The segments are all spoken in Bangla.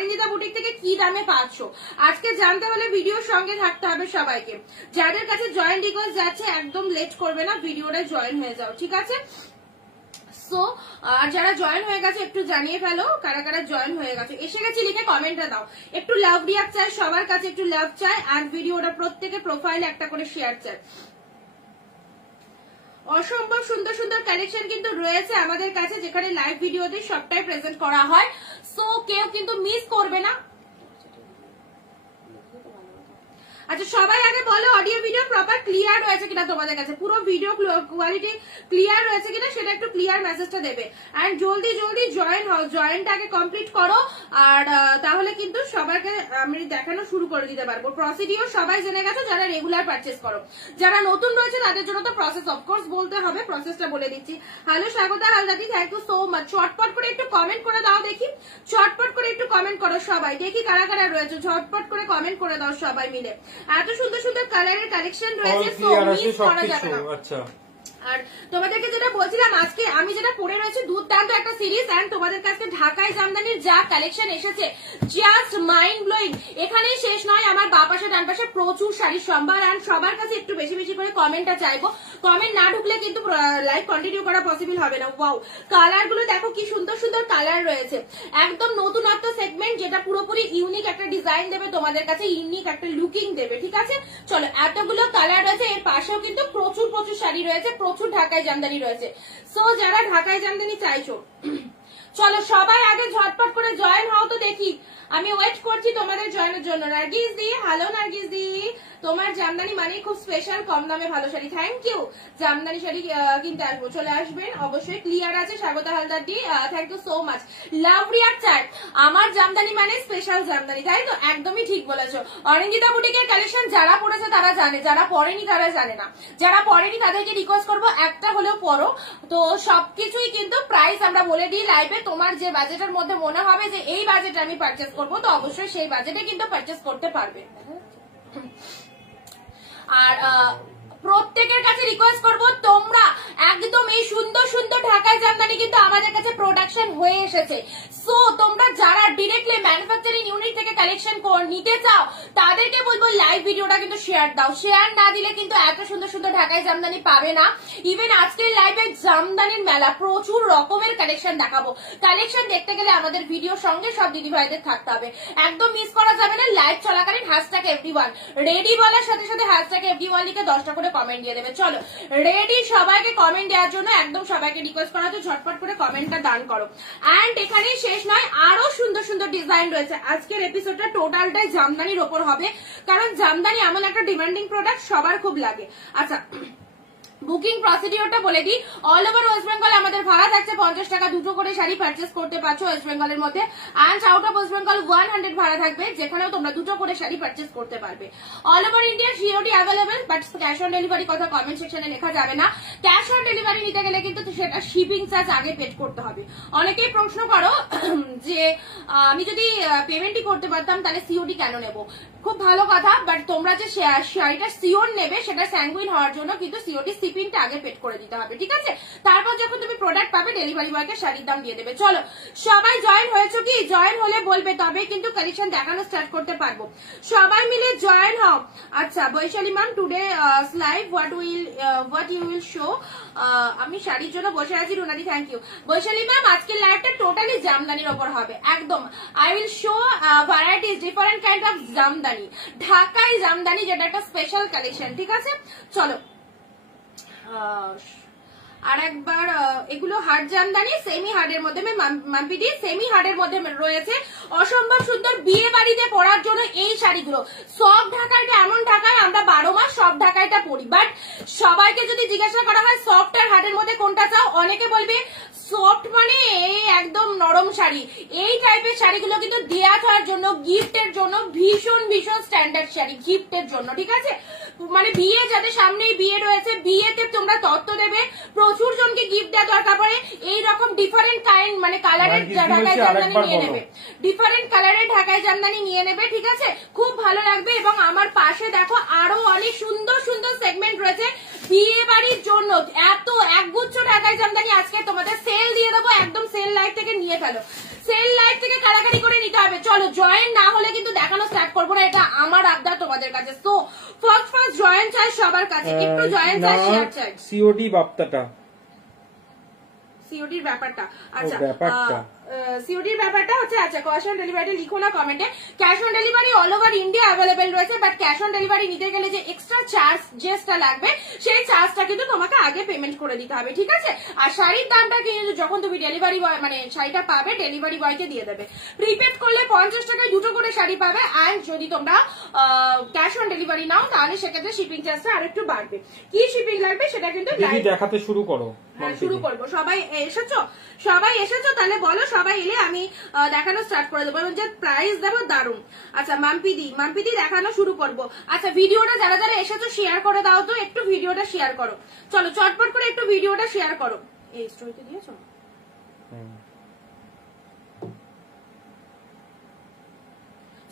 অরিন্দিতা বুটিক থেকে কি দামে পাচ্ছ আজকে জানতে হলে ভিডিওর সঙ্গে থাকতে হবে সবাইকে। যাদের কাছে জয়েন রিকোয়েস্ট যাচ্ছে একদম লেট করবে না, ভিডিওটা জয়েন হয়ে যাও, ঠিক আছে? সো আর যারা জয়েন হয়ে গেছে একটু জানিয়ে ফেলো কারা কারা জয়েন হয়ে গেছে। এসে গেছি লিখে কমেন্টটা দাও। একটু লাভ রিয়াক্ট চাই সবার কাছে, একটু লাভ চাই আর ভিডিওটা প্রত্যেকে প্রোফাইলে একটা করে শেয়ার চাই। অসম্ভব সুন্দর সুন্দর কালেকশন কিন্তু রয়েছে আমাদের কাছে, যেখানে লাইভ ভিডিওতে সবটাই প্রেজেন্ট করা হয়। সো কেউ কিন্তু মিস করবে না। আচ্ছা সবাই আগে বলো অডিও ভিডিও প্রপার ক্লিয়ার রয়েছে কিনা তোমাদের কাছে, পুরো ভিডিও কোয়ালিটি ক্লিয়ার রয়েছে কিনা সেটা একটু ক্লিয়ার মেসেজটা দেবে। এন্ড জলদি জলদি জয়েন হও, জয়েনটা আগে কমপ্লিট করো আর তাহলে কিন্তু সবাইকে আমি দেখানো শুরু করে দিতে পারবো। প্রসিডিওর সবাই জেনে গেছো যারা রেগুলার পারচেস করো, যারা নতুন রয়েছে তাদের জন্য তো প্রসেস অফকোর্স বলতে হবে, প্রসেসটা বলে দিচ্ছি। হ্যালো স্বাগতা হালদাদি, থ্যাংক ইউ সো মাচ। চটপট করে একটু কমেন্ট করে দাও দেখি, চটপট করে একটু কমেন্ট করো সবাই, দেখি কারা কারা রয়েছে, ঝটপট করে কমেন্ট করে দাও সবাই মিলে। এত সুন্দর সুন্দর কালারের কালেকশন রয়েছে, সো মিস করা যাবে না। আচ্ছা আর তোমাদেরকে যেটা বলছিলাম, আজকে আমি যেটা পরে রয়েছে দুর্দান্ত একটা সিরিজ এন্ড তোমাদের কাছে ঢাকায় জামদানির যা কালেকশন এসেছে জাস্ট মাইন্ড ব্লোয়িং। এখানেই শেষ নয়, আমার বাঁ পাশে ডান পাশে প্রচুর শাড়ির সম্ভার। এন্ড সবার কাছে একটু বেশি বেশি করে কমেন্টটা চাইবো, কমেন্ট না ঢুকলে কিন্তু লাইভ কন্টিনিউ করা পসিবল হবে না। ওয়াও কালার গুলো দেখো কি সুন্দর সুন্দর কালার রয়েছে, একদম নতুনত্ব সেগমেন্ট যেটা পুরোপুরি ইউনিক একটা ডিজাইন দেবে তোমাদের কাছে, ইউনিক একটা লুকিং দেবে, ঠিক আছে? চলো এতগুলো কালার রয়েছে, এর পাশেও কিন্তু প্রচুর প্রচুর শাড়ি রয়েছে, প্রচুর ঢাকায় জামদানি রয়েছে। সো যারা ঢাকায় জামদানি চাইছো চলো সবাই আগে ঝটপট করে জয়েন হও তো দেখি, আমি ওয়েট করছি তোমাদের জয়েনের জন্য। নার্গিস দি, হ্যালো নার্গিস দি, তোমার জামদানি মানে খুব স্পেশাল, কম দামে ভালো শাড়ি, থ্যাংক ইউ। জামদানি শাড়ি কিনতে আসবো, চলে আসবেন অবশ্যই, ক্লিয়ার আছে। Swagata Haldar di, thank you so much. Love react চাই, আমার জামদানি মানে স্পেশাল জামদানি, তাই তো? একদমই ঠিক বলেছো। অরিন্দিতা বুটিকের কালেকশন যারা পড়েছে তারা জানে, যারা পড়েনি তারা জানে না। যারা পড়েনি তাদেরকে রিকোয়েস্ট করবো একটা হলেও পড়ো। তো সবকিছুই কিন্তু প্রাইস আমরা বলে দিই লাইভে, তোমার যে বাজেটের মধ্যে মনে হবে যে এই বাজেটে আমি পারচেস করবো, তো অবশ্যই সেই বাজেটে কিন্তু পারচেস করতে পারবে। আর প্রত্যেকের কাছে রিকোয়েস্ট করবো তোমরা একদম এই সুন্দর সুন্দর ঢাকায় জামদানি কিন্তু আমাদের কাছে প্রোডাকশন হয়ে এসেছে। সো তোমরা যারা ডিরেক্টলি ম্যানুফ্যাকচারিং ইউনিট থেকে কালেকশন নিতে চাও তাদেরকে বলবো লাইভ ভিডিওটা কিন্তু শেয়ার দাও, শেয়ার না দিলে কিন্তু এত সুন্দর সুন্দর ঢাকায় জামদানি পাবে না। ইভেন আজকের লাইভে জামদানির মেলা, প্রচুর রকমের কালেকশন দেখাবো। কালেকশন দেখতে গেলে আমাদের ভিডিওর সঙ্গে সব দিদি ভাইদের থাকতে হবে, একদম মিস করা যাবে না। লাইভ চলাকালীন হ্যাশট্যাগ এভরিওয়ান রেডি বলার সাথে সাথে হ্যাশট্যাগ এভরিওয়ান লিখে 10টা করে কমেন্ট দিয়ে দেবে। চলো রেডি সবাইকে কমেন্ট দেওয়ার জন্য, একদম সবাইকে রিকোয়েস্ট করা তো ঝটপট করে কমেন্টটা দান করো। এন্ড এখানেই শেষ নয়, আরো সুন্দর সুন্দর ডিজাইন রয়েছে। আজকের এপিসোডটা টোটালটাই জামদানির ওপর হবে, কারণ জামদানি এমন একটা ডিমান্ডিং প্রোডাক্ট সবার খুব লাগে। আচ্ছা বুকিং প্রসিডিওরটা বলে দিই, অল ওভার ওয়েস্ট বেঙ্গল আমাদের ভাড়া থাকছে 50 টাকা, দুটো করে শাড়ি পারচেস করতে পারছো ওয়েস্ট বেঙ্গলের মধ্যে। And out of West Bengal 100 ভাড়া থাকবে, যেখানেও তোমরা দুটো করে শাড়ি পারচেস করতে পারবে। All over India COD available, but cash on delivery কথা কমেন্ট সেকশনে লেখা যাবে না। ক্যাশ অন ডেলিভারি নিতে গেলে কিন্তু সেটা শিপিং চার্জ আগে পেড করতে হবে। অনেকেই প্রশ্ন করো যে আমি যদি পেমেন্টই করতে পারতাম তাহলে সিওডি কেন নেব? খুব ভালো কথা, বাট তোমরা যে শাড়িটা সিওর নেবে সেটা স্যাঙ্গুইন হওয়ার জন্য কিন্তু সিওডি শিপিংটা আগে পেড করে দিতে হবে, ঠিক আছে? তারপর যখন তুমি প্রোডাক্ট পাবে ডেলিভারি বয়কে শাড়ির দাম দিয়ে দেবে। চলো সবাই জয়েন হয়েছো কি? জয়েন হলে বলবে, তবে কিন্তু কালেকশন দেখানো স্টার্ট করতে পারবো। সবাই মিলে জয়েন হও। আচ্ছা Vaishali ma'am, today live what you will show. আমি শাড়ির জন্য বসে আছি রুনাদি, থ্যাংক ইউ। বৈশালী ম্যাম আজকের লাইভটা টোটালি জামদানির ওপর হবে, একদম। I will show varieties, different kind of Jamdani, ঢাকাই জামদানি, যেটা একটা স্পেশাল কালেকশন, ঠিক আছে? চলো আর একবার, এগুলো হার্ড জামদানি, সেমি হার্ডের মধ্যে, মাম্পিদি সেমি হার্ডের মধ্যে রয়েছে। অসম্ভব সুন্দর বিয়ে বাড়িতে পরার জন্য এই শাড়িগুলো। সব ঢাকাইটা এমন ঢাকায় আমরা 12 মাস সব ঢাকাইটা পরি, বাট সবাইকে যদি জিজ্ঞাসা করা হয় সফট আর হার্ডের মধ্যে কোনটা চাও, অনেকে বলবে সফট মানে একদম নরম শাড়ি। এই টাইপের শাড়িগুলো কিন্তু দেয়া থাকার জন্য, গিফটের জন্য ভীষণ ভীষণ স্ট্যান্ডার্ড শাড়ি, গিফটের জন্য, ঠিক আছে? মানে বিয়ে, যাদের সামনেই বিয়ে রয়েছে, বিয়েতে তোমরা তত্ত্ব দেবে, প্রচুর জনকে গিফট দেওয়া দরকার পড়ে, এইরকম ডিফারেন্ট কাইন্ড মানে কালারের ঢাকায় জামদানি নিয়ে নেবে, ডিফারেন্ট কালারের ঢাকায় জামদানি নিয়ে নেবে, ঠিক আছে? খুব ভালো লাগবে। এবং আমার পাশে দেখো আরো অনেক সুন্দর সুন্দর সেগমেন্ট রয়েছে বিয়ে বাড়ির জন্য। এত একগুচ্ছ ঢাকায় জামদানি আজকে তোমাদের সেল দিয়ে দেবো, একদম সেল লাইভ থেকে নিয়ে ফেলো, সেল লাইভ থেকে কারাকারি করে নিতে হবে। চলো জয়েন না হলে কিন্তু দেখানো স্টার্ট করবো না, এটা আমার আবদার তোমাদের কাছে। সো ফার্স্ট জয়েন চাই সবার কাছে, একটু জয়েন চাই, শেয়ার চাই। সিওডি বাপ্তাটা, সিওডির ব্যাপারটা, আচ্ছা সিওডির ব্যাপারটা হচ্ছে, আচ্ছা ক্যাশ অন ডেলিভারি লিখো না কমেন্টে। Cash on delivery all over India available রয়েছে, বাট ক্যাশ অন ডেলিভারি নিতে গেলে যে এক্সট্রা চার্জ যেটা লাগবে সেই চার্জটা কিন্তু তোমাকে আগে পেমেন্ট করে দিতে হবে, ঠিক আছে? আর শাড়ির দামটা কিন্তু যখন তুমি ডেলিভারি বয় মানে শাড়িটা পাবে ডেলিভারি বয়কে দিয়ে দেবে। প্রিপেড করলে 50 টাকায় 2টো করে শাড়ি পাবে, অ্যান্ড যদি তোমরা ক্যাশ অন ডেলিভারি নাও তাহলে সেক্ষেত্রে শিপিং চার্জটা আর একটু বাড়বে। কি শিপিং লাগবে সেটা কিন্তু দেখাতে শুরু করো। শুরু করবো। সবাই এসেছো তাহলে বলো, সবাই এলে আমি দেখানো স্টার্ট করে দেবো, যে প্রাইস দেবো দারুন। আচ্ছা মাম্পিদি দেখানো শুরু করবো। আচ্ছা ভিডিওটা যারা যারা এসেছো শেয়ার করে দাও তো, একটু ভিডিওটা শেয়ার করো, চলো চটপট করে একটু ভিডিওটা শেয়ার করো। এই স্টোরিতে দিয়েছো?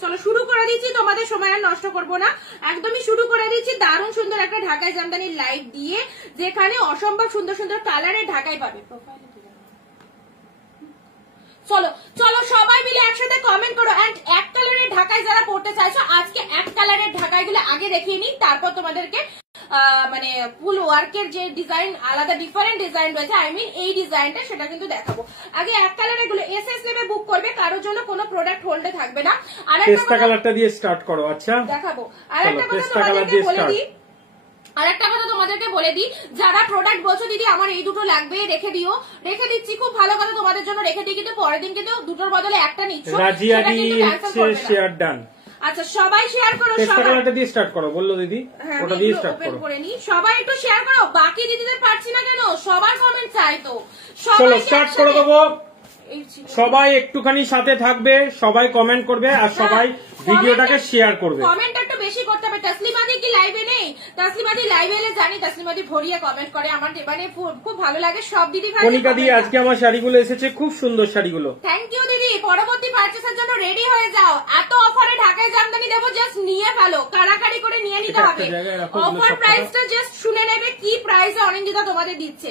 চলো শুরু করে দিচ্ছি, তোমাদের সময় আর নষ্ট করবো না, একদমই শুরু করে দিচ্ছি। দারুণ সুন্দর একটা ঢাকাই জামদানির লাইভ দিয়ে, যেখানে অসম্ভব সুন্দর সুন্দর কালারের ঢাকাই পাবে। চলো চলো সবাই মিলে একসাথে কমেন্ট করো। এন্ড এক কালারের ঢাকাই যারা পড়তে চাইছো, আজকে এক কালারের ঢাকাই গুলো আগে দেখিয়ে নিই, তারপর তোমাদেরকে মানে ফুল ওয়ার্কের যে ডিজাইন আলাদা ডিফারেন্ট ডিজাইন রয়েছে, আই মিন এই ডিজাইনটা সেটা কিন্তু দেখাবো। আগে এক কালারের গুলো এসএস নেবে বুক করবে, কারোর জন্য কোনো প্রোডাক্ট হোল্ডে থাকবে না। আর একটা কালারটা দিয়ে স্টার্ট করো। আচ্ছা দেখাবো। আর একটা কথা তোমাদেরকে বলে দিই, যারা প্রোডাক্ট বলছো দিদি আমার এই দুটো লাগবে রেখে দিও, রেখে দিচ্ছি, খুব ভালো কথা তোমাদের জন্য রেখে দিই, কিন্তু পরের দিন কিন্তু দুটোর বদলে একটা নিচ্ছ, শেয়ার ডান। আচ্ছা সবাই শেয়ার করো, সবাই দিয়ে স্টার্ট করো বললো দিদি, ওটা দিয়ে স্টার্ট করো। সবাই একটু শেয়ার করো, বাকি দিদিদের পারছি না কেন, সবার কমেন্ট চাই তো। চলো স্টার্ট করে দেবো, সবাই একটুখানি সাথে থাকবে, সবাই কমেন্ট করবে আর সবাই ভিডিওটাকে শেয়ার করবে। কমেন্ট একটু বেশি করতে হবে। তাসলিমাদি কি লাইভে নেই? তাসলিমাদি লাইভে এলে জানি তাসলিমাদি ভরিয়ে কমেন্ট করে, আমার এবারে খুব ভালো লাগে সব দিদি ভাই। কনিকা দি আজকে আমার শাড়িগুলো এসেছে, খুব সুন্দর শাড়িগুলো। থ্যাংক ইউ দিদি, পরবর্তী পারচেসের জন্য রেডি হয়ে যাও। এত অফারে ঢাকায় জামদানি দেবো, জাস্ট নিয়ে ফেলো, কাড়াকাড়ি করে নিয়ে নিতে হবে। অফার প্রাইসটা জাস্ট শুনে নেবে কি প্রাইসে অরিঞ্জিতা তোমাদের দিচ্ছে।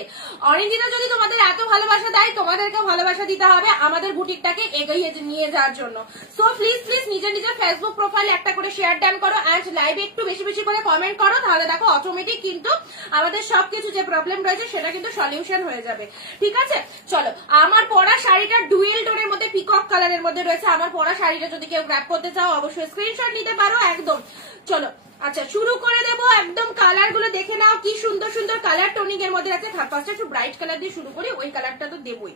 অরিঞ্জিতা যদি তোমাদের এত ভালোবাসা দেয়, তোমাদেরকেও ভালোবাসা দিতে হবে আমাদের বুটিকটাকে এগিয়ে নিয়ে যাওয়ার জন্য। সো প্লিজ নিজের ফেসবুক প্রোফাইলে একটা করে শেয়ার ডান করো, এন্ড লাইভে একটু বেশি বেশি করে কমেন্ট করো, তাহলে দেখো অটোমেটিক কিন্তু আমাদের সবকিছু যে প্রবলেম রয়েছে সেটা কিন্তু সলিউশন হয়ে যাবে, ঠিক আছে? চলো, আমার পরা শাড়িটা ডুয়েল টোনের মধ্যে পিকক কালারের মধ্যে রয়েছে। আমার পরা শাড়িটা যদি কেউ গ্র্যাব করতে চাও অবশ্যই স্ক্রিনশট নিতে পারো একদম। চলো আচ্ছা শুরু করে দেবো, একদম কালার গুলো দেখে নাও, কি সুন্দর সুন্দর কালার টোনিং এর মধ্যে আছে। ফার্স্টে একটু ব্রাইট কালার দিয়ে শুরু করি, ওই কালারটা তো দেবই,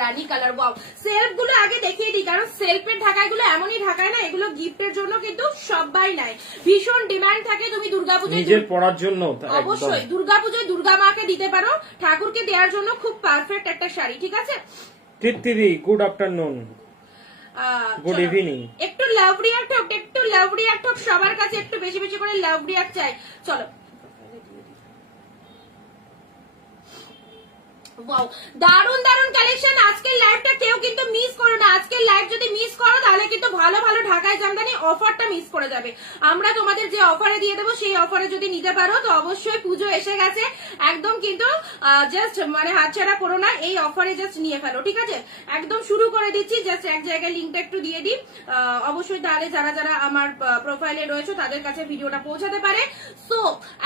রানী কালার। ওয়াও, সেলফ গুলো আগে দেখিয়ে দিই, কারণ সেলফের ঢাকাই গুলো এমনই ঢাকায় না, এগুলো গিফটের জন্য কিন্তু সবাই নাই, ভীষণ ডিমান্ড থাকে। তুমি দুর্গাপুজোয় নিজের পড়ার জন্য অবশ্যই দুর্গাপুজোয় দুর্গা মাকে দিতে পারো, ঠাকুরকে দেওয়ার জন্য খুব পারফেক্ট একটা শাড়ি, ঠিক আছে? দিদি গুড আফটারনুন, গুড ইভিনিং। একটু লাভ রিয়াক্ট হোক সবার কাছে, একটু বেশি বেশি করে লাভ রিয়াক্ট চাই। চলো দারুন দারুন কালেকশন। আজকের লাইভটা কেউ কিন্তু মিস করো না, আজকের লাইভ যদি মিস করো তাহলে কিন্তু ভালো ভালো ঢাকায় জামদানি অফারটা মিস করে যাবে। আমরা তোমাদের যে অফারে দিয়ে দেবো সেই অফারে যদি নিতে পারো তো অবশ্যই, পুজো এসে গেছে, একদম কিন্তু জাস্ট মানে হাতছাড়া করো না, এই অফারে জাস্ট নিয়ে ফেলো, ঠিক আছে? একদম শুরু করে দিচ্ছি, জাস্ট এক জায়গায় লিঙ্কটা একটু দিয়ে দিই, অবশ্যই তাহলে যারা যারা আমার প্রোফাইলে রয়েছে তাদের কাছে ভিডিওটা পৌঁছাতে পারে। সো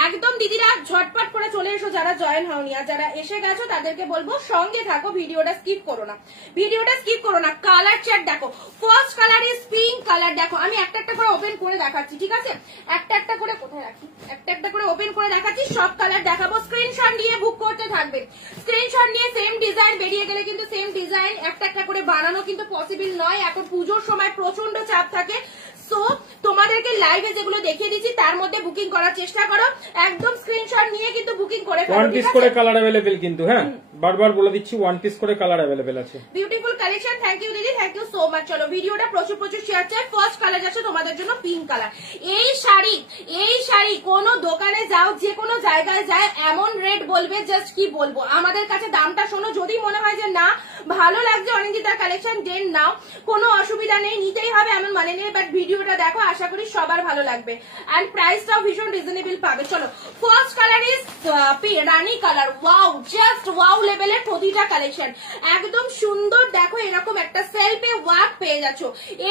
একদম দিদিরা ঝটপট করে চলে এসো, যারা জয়েন হওনি, আর যারা এসে গেছো তাদেরকে বলবো সঙ্গে থাকো, ভিডিওটা স্কিপ করো না। কালার চার্ট দেখো, first colour is pink colour. দেখো আমি একটা একটা করে ওপেন করে দেখাচ্ছি, ঠিক আছে? একটা একটা করে কোথায় রাখি, একটা একটা করে ওপেন করে দেখাচ্ছি, সব কালার দেখাবো। স্ক্রিনশট নিয়ে বুক করতে থাকবে, স্ক্রিনশট নিয়ে সেম ডিজাইন বেরিয়ে গেলে কিন্তু সেম ডিজাইন একটা একটা করে বানানো কিন্তু পসিবল নয়, এখন পুজোর সময় প্রচন্ড চাপ থাকে। সো তোমাদেরকে লাইভে যেগুলো দেখিয়ে দিচ্ছি তার মধ্যে বুকিং করার চেষ্টা করো, একদম স্ক্রিনশট নিয়ে কিন্তু বুকিং করে ফেলো। ওয়ান পিস করে কালার अवेलेबल কিন্তু, হ্যাঁ বারবার বলে দিচ্ছি, ওয়ান পিস করে কালার अवेलेबल আছে। বিউটিফুল কালেকশন, থ্যাংক ইউ দিদি, থ্যাংক ইউ সো মাচ। চলো ভিডিওটা প্রচুর প্রচুর শেয়ার চাই। ফার্স্ট কালার যাচ্ছে তোমাদের জন্য পিঙ্ক কালার। এই শাড়ি কোন দোকানে যাও, যে কোনো জায়গায় যায় এমন রেট বলবে, জাস্ট কি বলবো, আমাদের কাছে দামটা শোনো, যদি মনে হয় যে না ভালো লাগছে অনিন্দিতার কালেকশন দেন নাও, কোনো অসুবিধা নেই, নিতেই হবে এমন মানে নেই, বাট ভিডিওটা দেখো, আশা করি সবার ভালো লাগবে এন্ড প্রাইসটাও ভীষণ রিজনেবল পাবে। চলো first colour is Rani colour. Wow, just wow লেভেলের প্রতিটা কালেকশন একদম সুন্দর। দেখো এরকম একটা সেলফে ওয়ার্ক পেয়ে যাচ্ছ,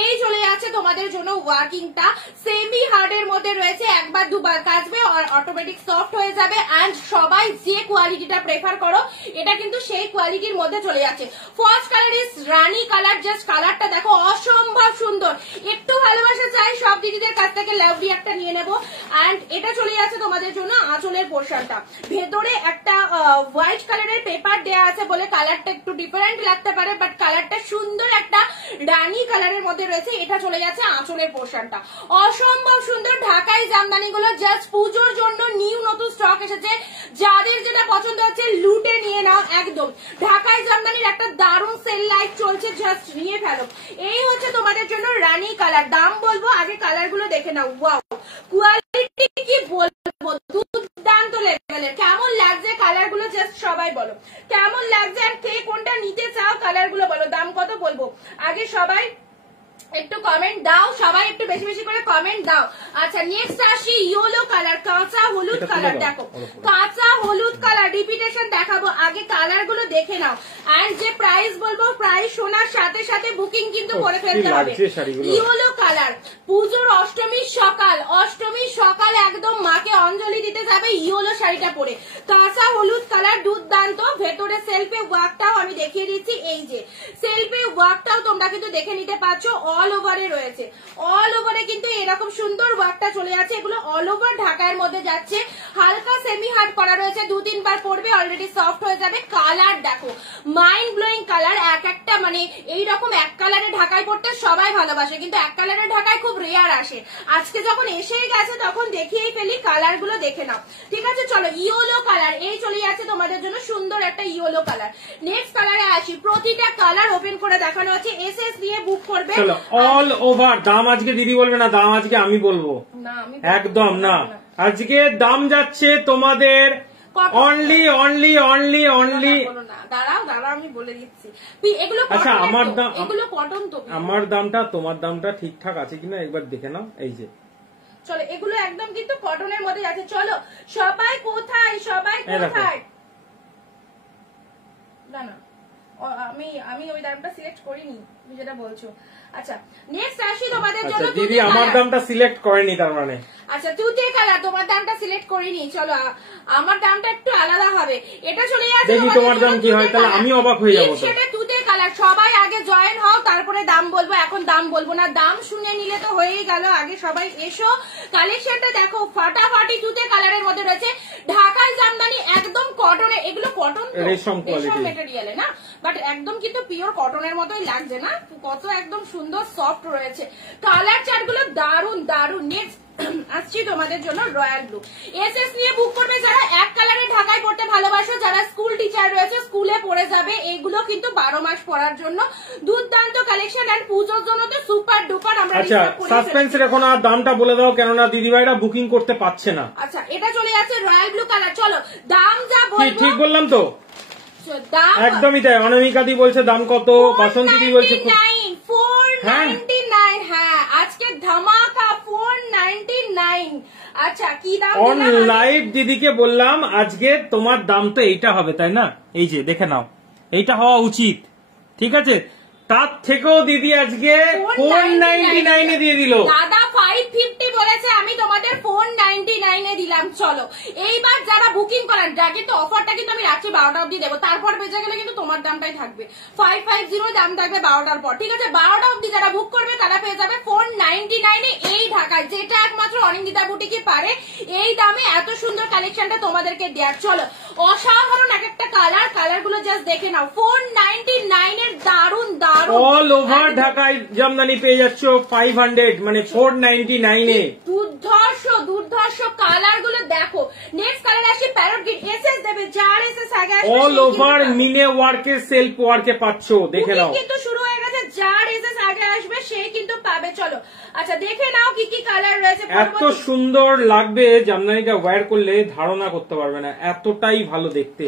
এই চলে যাচ্ছে তোমাদের জন্য ওয়ার্কিংটা সেমি হার্ডের মধ্যে রয়েছে, একবার দুবার কাচবে আর অটোমেটিক সফট হয়ে যাবে এন্ড সবাই যে কোয়ালিটিটা প্রেফার করো এটা কিন্তু সেই কোয়ালিটির মধ্যে চলে যাচ্ছে। First colour is Rani colour. Just কালারটা দেখো অসম্ভব সুন্দর, একটু ভালোবাসা চাই সব দিদিদের কাছ থেকে লাভলি একটা নিয়ে নেবো এন্ড এটা চলে যাচ্ছে তোমাদের জন্য আঁচলের পোর্শনটা, ভেতরে একটা হোয়াইট কালারের পেপার দেয়া আছে বলে কালারটা একটু ডিফারেন্ট লাগতে পারে, বাট কালারটা সুন্দর একটা রানী কালারের মধ্যে রয়েছে। এটা চলে যাচ্ছে আঁচলের পোর্শনটা, অসম্ভব সুন্দর। ঢাকাই জামদানি গুলো জাস্ট পুজোর জন্য নিউ নতুন স্টক এসেছে, যাদের যেটা পছন্দ হচ্ছে লুটে নিয়ে নাও একদম। ঢাকাই জামদানির একটা দারুণ সেল লাইট চলছে, জাস্ট নিয়ে ফেলো। এই হচ্ছে তোমাদের জন্য রানী কালার। দাম বলবো, আগে কালার গুলো দেখে নাও। ওয়াও, কোয়ালিটি কি বলবো, দুর্দান্ত লেভেলের। কেমন লাগছে কালার গুলো জাস্ট সবাই বলো কেমন লাগছে, আর কে কোনটা নিতে চাও কালার গুলো বলো। দাম কত বলবো আগে সবাই একটু কমেন্ট দাও, সবাই একটু বেশি বেশি করে কমেন্ট দাও। আচ্ছা নেক্সট আসি ইয়েলো কালার, কাঁচা হলুদ কালার। দেখো কাঁচা হলুদ কালার রিপিটেশন দেখাবো, আগে কালার গুলো দেখে নাও এন্ড যে প্রাইস বলবো প্রাইস শোনার সাথে সাথে বুকিং কিন্তু করে ফেলতে হবে। ইয়েলো কালার, পুজোর অষ্টমীর সকাল একদম মাকে অঞ্জলি দিতে যাবে ইয়েলো শাড়িটা পরে। কাঁচা হলুদ কালার দুর্দান্ত, ভেতরে সেলফে ওয়ার্কটাও আমি দেখিয়ে দিচ্ছি, এই যে সেলফে ওয়ার্কটাও তোমরা কিন্তু দেখে নিতে পারছো, অল ওভারে রয়েছে, অল ওভারে কিন্তু এরকম সুন্দর ওয়ার্কটা চলে যাচ্ছে। এগুলো অল ওভার ঢাকার মধ্যে যাচ্ছে, হালকা সেমি হার্ড করা রয়েছে, 2-3 বার পরবে অলরেডি সফট হয়ে যাবে। কালার দেখো মাইন্ড ব্লোয়িং কালার, এক একটা মানে এইরকম এক কালারে ঢাকায় পড়তে সবাই ভালোবাসে, কিন্তু এক কালারের ঢাকায় খুব রেয়ার আসে। আজকে যখন এসেই গেছে তখন দেখিয়েই ফেলি, কালার গুলো দেখে নাও। ঠিক আছে চলো ইয়েলো কালার, এই চলে যাচ্ছে তোমাদের জন্য সুন্দর একটা ইয়েলো কালার। নেক্সট কালারে আসি, প্রতিটা কালার ওপেন করে দেখানো হচ্ছে, এসএস দিয়ে বুক করবে অল ওভার। দাম আজকে দিদি বলবে না, দাম আজকে আমি বলবো, একদম না। আজকে দাম যাচ্ছে তোমাদের অনলি অনলি অনলি অনলি, দাঁড়াও আমি বলে দিচ্ছি। এগুলো আচ্ছা আমার দাম, এগুলো কটন তো, আমার দামটা তোমার দামটা ঠিকঠাক আছে কিনা একবার দেখে নাও। এই যে চলো এগুলো একদম কিন্তু কটনের মধ্যে যাচ্ছে। চলো সবাই কোথায় না না আমি ওই দামটা সিলেক্ট করিনি, তুমি যেটা বলছো। আচ্ছা নেক্সট আসি তোমাদের জন্য। দিদি আমার দামটা সিলেক্ট করেনি তার মানে? আচ্ছা তুতে কালার, তোমার দামটা সিলেক্ট করিনি, চলো আমার দামটা একটু আলাদা হবে। এটা চলে যাচ্ছে, দেখি তোমার দাম কি হয়, তাহলে আমি অবাক হয়ে যাবো। সেটা তুতে কালার, সবাই আগে জয়েন হও তারপরে দাম বলবো, এখন দাম বলবো না, দাম শুনে নিলে তো হয়েই গেল। আগে সবাই এসো, কালেকশনটা দেখো, ফাটাফাটি তুতে কালারের মধ্যে রয়েছে। ঢাকার জামদানি একদম কটনে, এগুলো কটন রেশম মেটেরিয়ালে না, বাট একদম কিন্তু পিওর কটনের মতোই লাগছে না, কত একদম সুন্দর সফট রয়েছে। কালার চার্ট গুলো দারুন দারুন। নেক্সট আসছি তোমাদের জন্য রয়্যাল ব্লু, এসএস নিয়ে বুক করবে যারা এক কালারে ঢাকায় পড়তে ভালোবাসো, যারা স্কুল টিচার রয়েছে স্কুলে পড়ে যাবে, এইগুলো কিন্তু 12 মাস পড়ার জন্য দুর্দান্ত কালেকশন এন্ড পুজোর জন্য তো সুপার ডুপার। আমরা আচ্ছা সাসপেন্স রেখো না, দামটা বলে দাও, কেননা দিদিভাইরা বুকিং করতে পারছে না। আচ্ছা এটা চলে যাচ্ছে রয়্যাল ব্লু কালার। চলো দাম যা বলবো ঠিক বললাম তো? একদমই তাই। অনামিকা দি বলছে দাম কত, বাসন্তী দি বলছে 499। হ্যাঁ আজকে ধামাকা 499। আচ্ছা কি দাম? অন লাইভ দিদিকে বললাম আজকে তোমার দাম তো এইটা হবে, তাই না? এই যে দেখে নাও, এইটা হওয়া উচিত, ঠিক আছে? তার থেকেও দিদি আজকে 499 দিয়ে দিল। দাদা 550 বলেছে, আমি তোমাদের 499 দিলাম। চলো এইবার যারা বুকিং করেন, কিন্তু অফারটা কিন্তু আমি রাত্রি 12টা অব্দি দেবো, তারপর বেজে গেলে কিন্তু তোমার দামটাই থাকবে, 550 দাম থাকবে 12টার পর, ঠিক আছে? 12টা অব্দি যারা বুক করবে তারা পেয়ে যাবে 499 এই ঢাকায়, যেটা একমাত্র অনিন্দিতা বুটিকে পারে এই দামে এত সুন্দর কালেকশনটা তোমাদেরকে দেওয়ার। চলো অসাধারণ এক একটা কালার গুলো জাস্ট দেখে নাও, 499 এর দারুন দারুন অল ওভার ঢাকায় জামদানি পেয়ে যাচ্ছ 500 মানে 499 এ। দুর্ধর্ষ কালার গুলো দেখো। নেক্সট কালার আসে প্যারট গ্রিন, এসএস দেবে, যার এসএস আগে আসবে অল ওভার মিনে ওয়ার্কে সেলফ ওয়ার্কে পাচ্ছ, দেখে নাও কিন্তু শুরু হয়ে গেছে, যার এসএস আগে আসবে সেই কিন্তু পাবে। পাবে। চলো আচ্ছা দেখে নাও কি কি কালার রয়েছে। এত সুন্দর লাগবে জামদানিটা ওয়্যার করলে ধারণা করতে পারবে না, এতটাই ভালো দেখতে।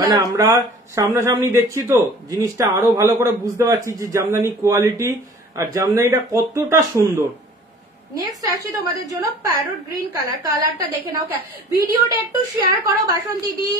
মানে আমরা সামনাসামনি দেখছি তো জিনিসটা আরো ভালো করে বুঝতে পারছি যে জামদানি কোয়ালিটি আর জামদানিটা কতটা সুন্দর। নেক্সট আসছি তোমাদের জন্য প্যারট গ্রিন কালার। কালারটা দেখে নাও। ভিডিওটা একটু শেয়ার করো বাসন্তী দি,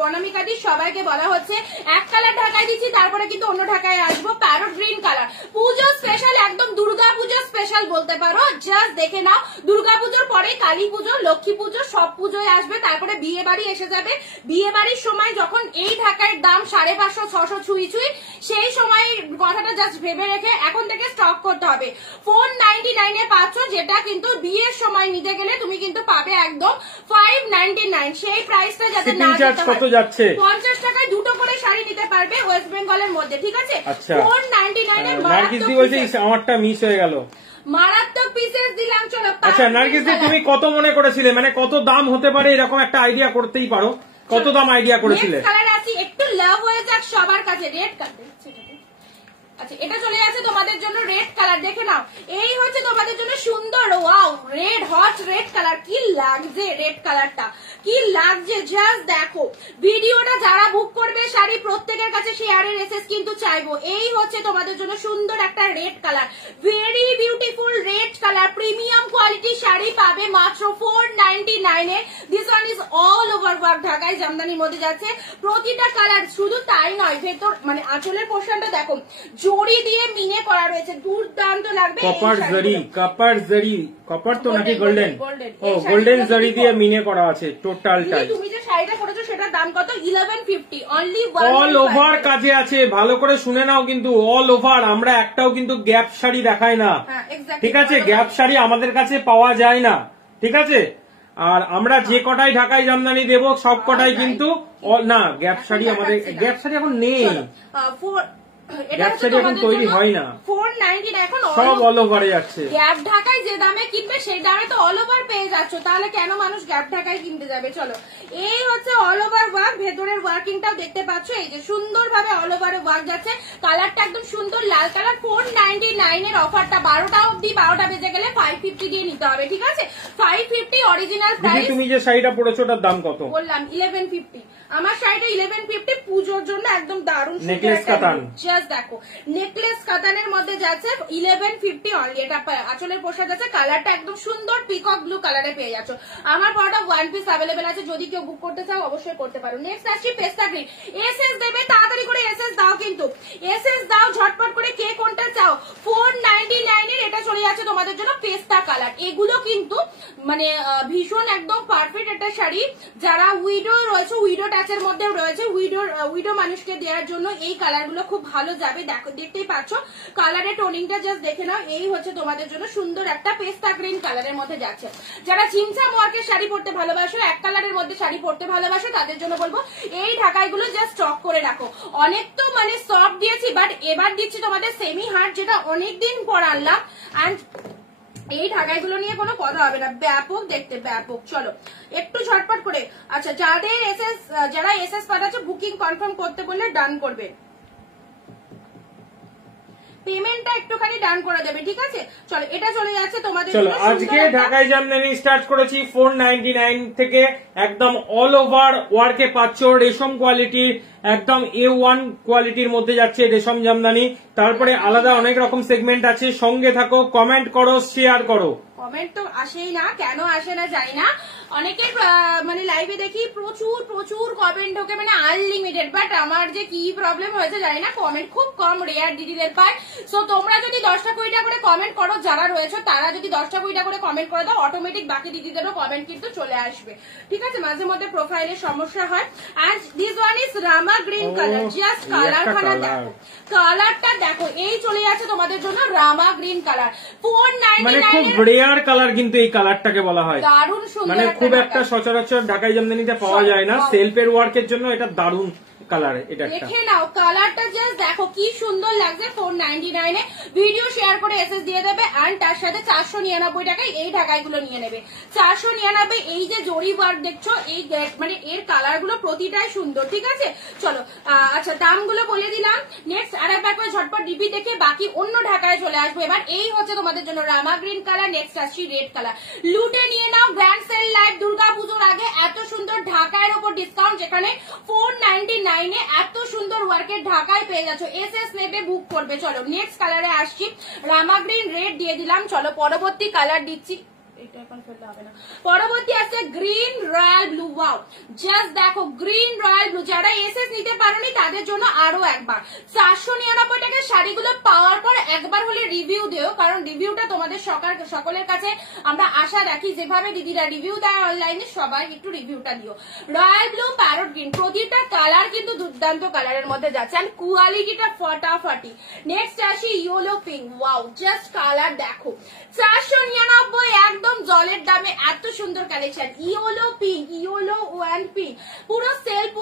বনামিকা দি, সবাইকে বলা হচ্ছে এক কালার ঢাকায় দিচ্ছি, তারপরে কিন্তু অন্য ঢাকায় আসবো। প্যারট গ্রিন কালার পুজো স্পেশাল, একদম দুর্গা পুজো স্পেশাল বলতে পারো। জাস্ট দেখে নাও, দুর্গা পুজোর পরে কালী পুজো, লক্ষ্মী পুজো, সব পুজোয় আসবে, তারপরে বিয়ে বাড়ি এসে যাবে। বিয়ে বাড়ির সময় যখন এই ঢাকার দাম 550-600 ছুঁই ছুঁই, সেই সময় কথাটা জাস্ট ভেবে রেখে এখন থেকে স্টক করতে হবে। 499 পাচ্ছ, যেটা কিন্তু বিয়ের সময় নিতে গেলে তুমি কিন্তু পাবে একদম 599। সেই প্রাইসটা যাতে না কত যাচ্ছে, 50 টাকায় দুটো করে শাড়ি নিতে পারবে ওয়েস্ট বেঙ্গলের মধ্যে, ঠিক আছে। 499 এর নার্গিস দি বলছে আমারটা মিস হয়ে গেল, মারাত্মক পিসেস দিলাম। চলো আচ্ছা নার্গিস দি তুমি কত মনে করেছিলে, মানে কত দাম হতে পারে এরকম একটা আইডিয়া করতেই পারো, কত দাম আইডিয়া করেছিলে? কালার আছে একটু লাভ হয়ে যাক সবার কাছে, রেড কালার। আচ্ছা এটা চলে যাচ্ছে তোমাদের জন্য রেড কালার, দেখে নাও। এই হচ্ছে তোমাদের জন্য সুন্দর, wow red, hot red colour. কি লাগছে রেড কালারটা, কি লাগছে জাস্ট দেখো। ভিডিওটা যারা বুক করবে শাড়ি প্রত্যেকের কাছে শেয়ারের এসএস কিন্তু চাইবো। এই হচ্ছে তোমাদের জন্য সুন্দর একটা red colour, very beautiful red colour. Premium quality sari পাবে মাত্র 499 এ। This one is all over work, ঢাকায় জামদানির মধ্যে যাচ্ছে প্রতিটা কালার। শুধু তাই নয়, ভেতর মানে আঁচলের পোর্শনটা দেখো জড়ি দিয়ে মিনে করা রয়েছে, দুর্দান্ত লাগবে। কপার জরি, কপার জরি, কপার তো নাকি গোল্ডেন, ও গোল্ডেন জরি দিয়ে মিনে করা আছে টোটালটাই। তুমি যে শাড়িটা পরেছো সেটার দাম কত? 1150 অনলি। অল ওভার কাজে আছে, ভালো করে শুনে নাও কিন্তু, অল ওভার। আমরা একটাও কিন্তু গ্যাপ শাড়ি দেখাই না, ঠিক আছে? গ্যাপ শাড়ি আমাদের কাছে পাওয়া যায় না, ঠিক আছে? আর আমরা যে কটাই ঢাকায় জামদানি দেবো সব কটাই কিন্তু না, গ্যাপ শাড়ি আমাদের, গ্যাপ শাড়ি এখন নেই, গ্যাপ শাড়ি এখন তৈরি হয় না, 499 এখন সব অল ওভারে যাচ্ছে। গ্যাপ ঢাকায় যে দামে কিনবে সেই দামে তো অল ওভার পেয়ে যাচ্ছ, তাহলে কেন মানুষ গ্যাপ ঢাকায় কিনতে যাবে? চলো এই হচ্ছে অল ওভার ওয়ার্ক, ভেতরের ওয়ার্কিংটাও দেখতে পাচ্ছ, এই যে সুন্দর ভাবে অল ওভার ওয়ার্ক যাচ্ছে। কালারটা একদম সুন্দর লাল কালার। 499 এর অফারটা 12টা অবধি, 12টা বেজে গেলে 550 দিয়ে নিতে হবে, ঠিক আছে? 550 অরিজিনাল প্রাইস। তুমি যে শাড়িটা পরেছো ওটার দাম কত? বললাম 1150। আমার শাড়িটা 1150 পুজোর জন্য একদম দারুণ। নেকলেস কাতান, জাস্ট দেখো নেকলেস কাতানের মধ্যে যাচ্ছে 1150 অনলি। এটা আঁচলের পোশাক আছে, কালারটা একদম সুন্দর পিকক ব্লু কালারে পেয়ে যাচ্ছ। আমার পরটা ওয়ান পিস অ্যাভেলেবেল আছে, যদি কেউ বুক করতে চাও অবশ্যই করতে পারো। নেক্সট আসছি পেস্তা গ্রিন। এসএস দেবে, তাড়াতাড়ি করে এসএস দাও, কিন্তু এসএস দাও ঝটপট করে, কে কোনটা চাও। 499 এর এটা চলে যাচ্ছে তোমাদের জন্য পেস্তা কালার। এগুলো কিন্তু মানে ভীষণ একদম পারফেক্ট একটা শাড়ি। যারা উইডো রয়েছে, উইডো টাচের মধ্যে রয়েছে, উইডো মানুষকে দেওয়ার জন্য এই কালার গুলো খুব ভালো যাবে। দেখো দেখতেই পাচ্ছ কালারের টোনিংটা, জাস্ট দেখে নাও। এই হচ্ছে তোমাদের জন্য সুন্দর একটা পেস্তা গ্রিন কালারের মধ্যে যাচ্ছে। যারা ছিমছাম ওয়ার্কের শাড়ি পরতে ভালোবাসো, এক কালারের মধ্যে শাড়ি পরতে ভালোবাসো, তাদের জন্য বলবো এই ঢাকাইগুলো জাস্ট স্টক করে রাখো। অনেক তো মানে সফট দিয়েছি, বাট এবার দিচ্ছি তোমাদের সেমি হার্ড, যেটা অনেকদিন পর আনলাম। অ্যান্ড এই ঢাকাইগুলো নিয়ে কোনো কথা হবে না, ব্যাপক দেখতে, ব্যাপক। চলো একটু ঝটপট করে। আচ্ছা যারা এসএস পাঠাচ্ছে বুকিং কনফার্ম করতে বললে ডান করবে, পেমেন্টটা একটুখানি ডান করে দেবে, ঠিক আছে? চলো এটা চলে যাচ্ছে তোমাদের। চলো আজকে ঢাকায় জামদানি স্টার্ট করেছি 499 থেকে, একদম অল ওভার ওয়ার্কে পাচ্ছ রেশম কোয়ালিটির, একদম A1 কোয়ালিটির মধ্যে যাচ্ছে রেশম জামদানি। তারপরে আলাদা অনেক রকম সেগমেন্ট আছে, সঙ্গে থাকো, কমেন্ট করো, শেয়ার করো। কমেন্ট তো আসেই না, কেন আসে না জানি না। অনেকের মানে লাইভে দেখি প্রচুর প্রচুর কমেন্ট ঢোকে, মানে আনলিমিটেড, বাট আমার যে কি প্রবলেম হয়েছে জানি না, কমেন্ট খুব কম রেয়ার দিদিদের পায়। সো তোমরা যদি 10টা 20টা করে কমেন্ট করো, যারা রয়েছে তারা যদি 10টা 20টা করে কমেন্ট করে দাও, অটোমেটিক বাকি দিদিদেরও কমেন্ট কিন্তু চলে আসবে, ঠিক আছে? মাঝে মধ্যে প্রোফাইলের সমস্যা হয়। And this one is Rama green colour. Just কালারখানা দেখো, কালারটা দেখো। এই চলে যাচ্ছে তোমাদের জন্য রামা গ্রিন কালার, 499 মানে খুব রেয়ার কালার, কিন্তু এই কালারটাকে বলা হয় দারুণ সুন্দর, মানে খুব একটা সচরাচর ঢাকাই জামদানিতে পাওয়া যায় না। সেলফের ওয়ার্কের জন্য এটা দারুণ কালার, এটা একটা দেখে নাও কালারটা, জাস্ট দেখো কি সুন্দর লাগছে। 499 এ ভিডিও শেয়ার করে এসএস দিয়ে দেবে, আর তার সাথে 499 টাকায় এই ঢাকাইগুলো নিয়ে নেবে। 499 এই যে জরি ওয়ার্ক দেখছো, এই মানে এর কালার গুলো প্রতিটাই সুন্দর, ঠিক আছে। চলো আচ্ছা দামগুলো বলে দিলাম। নেক্সট আরেকবার করে ঝটপট রিপি দেখে বাকি অন্য ঢাকায় চলে আসবো। এবার এই হচ্ছে তোমাদের জন্য রামা গ্রিন কালার, নেক্সট আসছি রেড কালার। লুটে নিয়ে নাও, গ্র্যান্ড সেল লাইভ দুর্গা পুজোর আগে এত সুন্দর ঢাকায়ের উপর ডিসকাউন্ট, যেখানে 499 এ এত সুন্দর ওয়ার্কের ঢাকায় পেয়ে যাচ্ছ। এসএস নেবে বুক করবে। চলো নেক্সট কালারে আসছি, রামা গ্রিন রেড দিয়ে দিলাম। চলো পরবর্তী কালার দিচ্ছি, এটা এখন ফেললে হবে না। পরবর্তী আছে green royal blue. Wow, just দেখো গ্রিন রয়্যাল ব্লু। যারা এসএস নিতে পারোনি তাদের জন্য আরো একবার 499 টাকার শাড়িগুলো পাওয়ার পর একবার হলে রিভিউ দিও, কারণ রিভিউটা তোমাদের সকলের কাছে আমরা আশা রাখি। যেভাবে দিদিরা রিভিউ দেয় অনলাইনে, সবাই একটু রিভিউটা দিও। রয়্যাল ব্লু, প্যারট গ্রিন, প্রতিটা কালার কিন্তু দুর্দান্ত কালারের মধ্যে যাচ্ছে, আর কোয়ালিটিটা ফাটাফাটি। নেক্সট আসি yellow pink. Wow, just colour দেখো, 499 একদম জলের দামে এত সুন্দর collection. Yellow pink, yellow one pink, পুরো সেলফ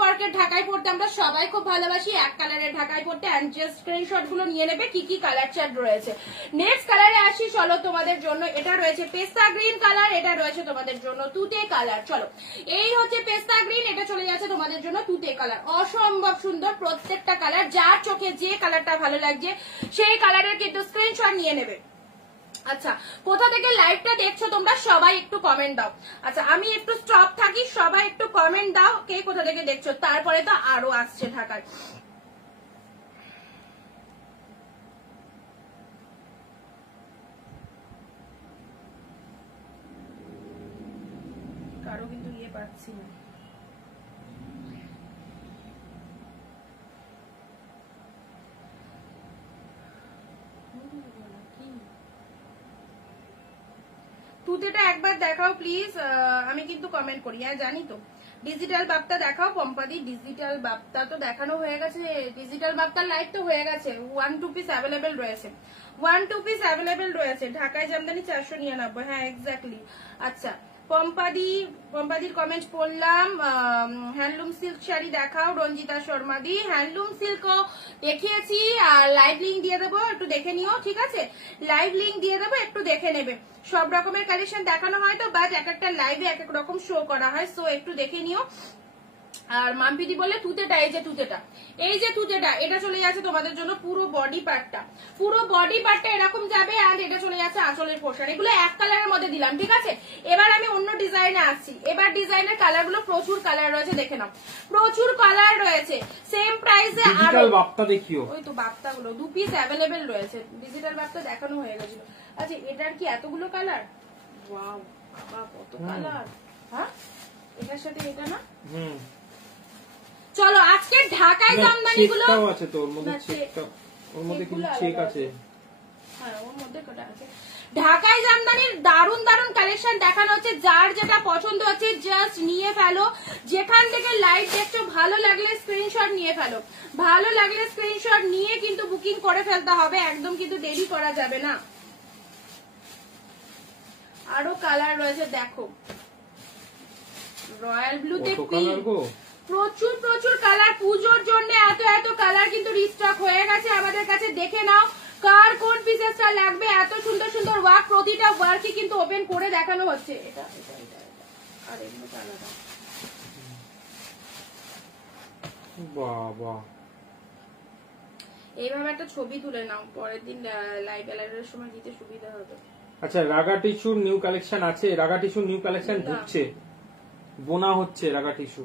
ওয়ার্কের ঢাকায় পড়তে আমরা সবাই খুব ভালোবাসি, এক কালারের ঢাকায় পড়তে। এন্ড জাস্ট স্ক্রিনশট গুলো নিয়ে নেবে কি কি কালার চার্ট রয়েছে। নেক্সট কালারে আসি, চলো তোমাদের জন্য এটা রয়েছে পেস্তা গ্রিন কালার, এটা রয়েছে তোমাদের জন্য তুতে কালার। চলো এই হচ্ছে পেস্তা গ্রিন, এটা চলে যাচ্ছে তোমাদের জন্য তুতে কালার। অসম্ভব সুন্দর প্রত্যেকটা কালার, যার চোখে যে কালারটা ভালো লাগছে সেই কালারের কিন্তু স্ক্রিনশট নিয়ে নেবে। আচ্ছা, কোথা থেকে লাইভটা দেখছো তোমরা সবাই একটু কমেন্ট দাও। আচ্ছা আমি একটু স্টপ থাকি, সবাই একটু কমেন্ট দাও কে কোথা থেকে দেখছো, তারপরে তো আরো আসছে ঢাকায়। কারো কিন্তু ইয়ে পাচ্ছি না। তুতেটা একবার দেখাও প্লিজ, আমি কিন্তু কমেন্ট করি, হ্যাঁ জানি তো। ডিজিটাল বাপ্তা দেখাও পম্পাদি, ডিজিটাল বাপ্তা তো দেখানো হয়ে গেছে, ডিজিটাল বাপ্তার লাইভ তো হয়ে গেছে। 1-2 পিস অ্যাভেলেবেল রয়েছে, 1-2 পিস অ্যাভেলেবেল রয়েছে। ঢাকায় জামদানি 499, হ্যাঁ এক্স্যাক্টলি। আচ্ছা পম্পাদির কমেন্ট পড়লাম। হ্যান্ডলুম সিল্ক শাড়ি দেখাও রঞ্জিতা শর্মাদি। হ্যান্ডলুম সিল্কও দেখিয়েছি, আর লাইভ লিঙ্ক দিয়ে দেবো, একটু দেখে নিও, ঠিক আছে। লাইভ লিঙ্ক দিয়ে দেবো, একটু দেখে নেবে। সব রকমের কালেকশন দেখানো হয় তো, বাট এক একটা লাইভে এক এক রকম শো করা হয়, সো একটু দেখে নিও। আর মাম্পিদি বলে তুতেটা, এই যে তুতেটা এটা চলে যাচ্ছে তোমাদের জন্য পুরো বডি পার্টটা এরকম যাবে, আর এটা চলে যাচ্ছে আঁচলের পোর্শন। এগুলো এক কালারের মধ্যে দিলাম, ঠিক আছে। এবার আমি অন্য ডিজাইনে আসছি। এবার ডিজাইনের কালার গুলো প্রচুর কালার রয়েছে, দেখে নাও, প্রচুর কালার রয়েছে সেম প্রাইসে। আর বাপ্তা দেখিও, ওই তো বাপ্তা গুলো 2 পিস অ্যাভেলেবেল রয়েছে। ডিজিটাল বাপ্তা দেখানো হয়ে গেছিল। আচ্ছা এটার কি এতগুলো কালার? ওয়াও বাবা কত কালার। হ্যাঁ এটার সাথে এটা না। চলো আজকে ঢাকায় জামদানি গুলো আছে তো, ওর মধ্যে চেকটা, ওর মধ্যে কি চেক আছে, হ্যাঁ ওর মধ্যে কটা আছে। ঢাকায় জামদানির দারুন দারুন কালেকশন দেখানো হচ্ছে, যার যেটা পছন্দ হচ্ছে জাস্ট নিয়ে ফেলো। যেখান থেকে লাইভ দেখছো ভালো লাগলে স্ক্রিনশট নিয়ে ফেলো, ভালো লাগলে স্ক্রিনশট নিয়ে কিন্তু বুকিং করে ফেলতে হবে, একদম কিন্তু দেরি করা যাবে না। আরো কালার রয়েছে দেখো, রয়্যাল ব্লুতে প্রচুর কালার। পুজোর জন্য এত কালার কিন্তু রিস্টক হয়ে গেছে আমাদের কাছে, দেখে নাও কার কোন পিসেসটা লাগবে। এত সুন্দর সুন্দর ওয়ার্ক, প্রতিটা ওয়ার্কই কিন্তু ওপেন করে দেখানো হচ্ছে। এটা আর এগুলো আলাদা। বাবা এইভাবে একটা ছবি তুলে নাও, পরের দিন লাইভ এলাইভের সময় দিতে সুবিধা হবে। আচ্ছা রাগা টিস্যুর নিউ কালেকশন আছে, রাগা টিস্যুর নিউ কালেকশন ঢুকছে, বোনা হচ্ছে রাগা টিস্যু।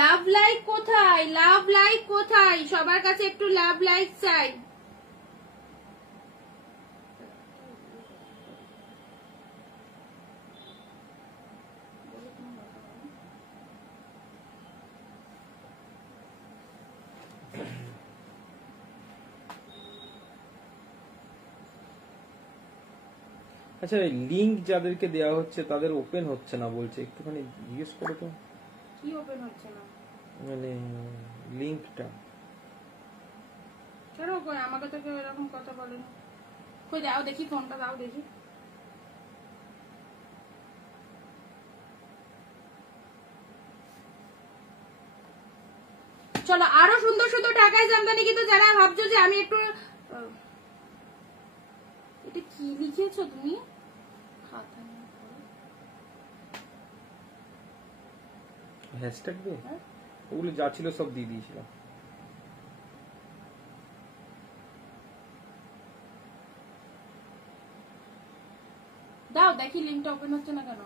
লাভ লাইক কোথায়, লাভ লাইক কোথায়, সবার কাছে একটু লাভ লাইক চাই। আচ্ছা লিংক যাদেরকে দেওয়া হচ্ছে তাদের ওপেন হচ্ছে না বলছে, একটুখানি জিজ্ঞেস করো তো কি ওপেন হচ্ছে না, মানে লিংকটা কেন? আমাকে তো কেউ এরকম কথা বলেনি। কই দাও দেখি, ফোনটা দাও দেখি। চলো আরো সুন্দর সুন্দর ঢাকাই জামদানি কিন্তু যারা ভাবছো যে আমি একটু, এটা কি লিখেছো তুমি? হ্যাশট্যাগ দে, ওগুলো যা ছিল সব দিয়ে দিয়েছিলাম। দাও দেখি লিঙ্কটা ওপেন হচ্ছে না কেন।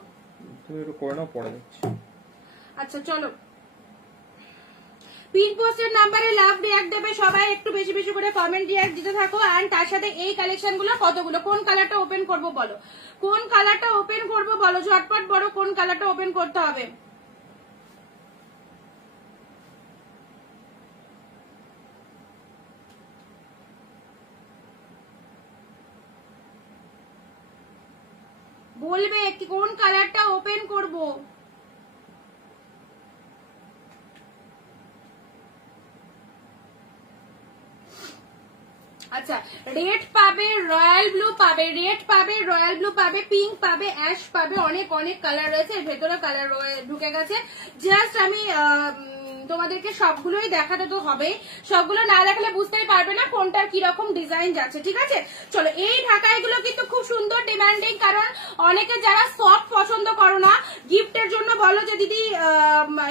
তুমি একটু করে নাও, পড়া যাচ্ছে। আচ্ছা চলো, পিন পোস্টের নাম্বারে লাভ রিঅ্যাক্ট দেবে সবাই, একটু বেশি বেশি করে কমেন্ট রিঅ্যাক্ট দিতে থাকো। এন্ড তার সাথে এই কালেকশন গুলো কতগুলো, কোন কালারটা ওপেন করবো বলো, কোন কালারটা ওপেন করবো বলো, ঝটপট বড় কোন কালারটা ওপেন করতে হবে। বলবে কোন কালারটা ওপেন করব। আচ্ছা রেড পাবে, রয়্যাল ব্লু পাবে, রেড পাবে, রয়্যাল ব্লু পাবে, পিঙ্ক পাবে, অ্যাশ পাবে, অনেক অনেক কালার রয়েছে, ভেতরে কালার ঢুকে গেছে। জাস্ট আমি তোমাদেরকে সবগুলোই দেখাতে তো হবে, সবগুলো না দেখালে বুঝতেই পারবে না কোনটার কিরকম ডিজাইন যাচ্ছে, ঠিক আছে। চলো এই ঢাকাইগুলো কিন্তু খুব সুন্দর ডিমান্ডিং, কারণ অনেকে যারা সফট পছন্দ করো না, গিফটের জন্য বলো যে দিদি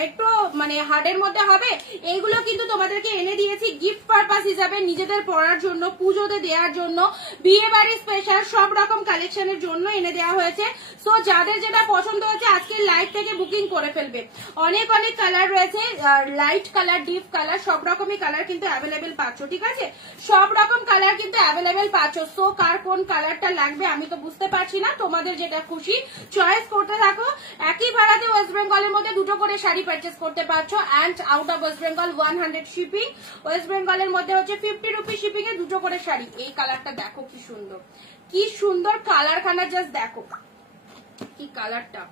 একটু মানে হার্ডের মধ্যে হবে, এইগুলো কিন্তু তোমাদেরকে এনে দিয়েছি গিফট পারপাস হিসাবে, নিজেদের পরার জন্য, পুজোতে দেওয়ার জন্য, বিয়ে বাড়ি স্পেশাল সব রকম কালেকশনের জন্য এনে দেওয়া হয়েছে। সো যাদের যেটা পছন্দ হচ্ছে আজকে লাইভ থেকে বুকিং করে ফেলবে। অনেক অনেক কালার রয়েছে, লাইট কালার, ডিপ কালার, সব রকমই কালার কিন্তু অ্যাভেলেবেল পাচ্ছ, ঠিক আছে, সব রকম কালার কিন্তু অ্যাভেলেবেল পাচ্ছ। সো কার কোন কালারটা লাগবে আমি তো বুঝতে পারছি না, তোমাদের যেটা খুশি চয়েস করতে থাকো। একই ভাড়াতে ওয়েস্ট বেঙ্গলের মধ্যে দুটো করে শাড়ি পারচেস করতে পারছো, and out of West Bengal 100 shipping, West বেঙ্গলের মধ্যে হচ্ছে 50 রুপি শিপিং এ দুটো করে শাড়ি। এই কালারটা দেখো কি সুন্দর, কি সুন্দর কালার খানা, জাস্ট দেখো কি কালারটা,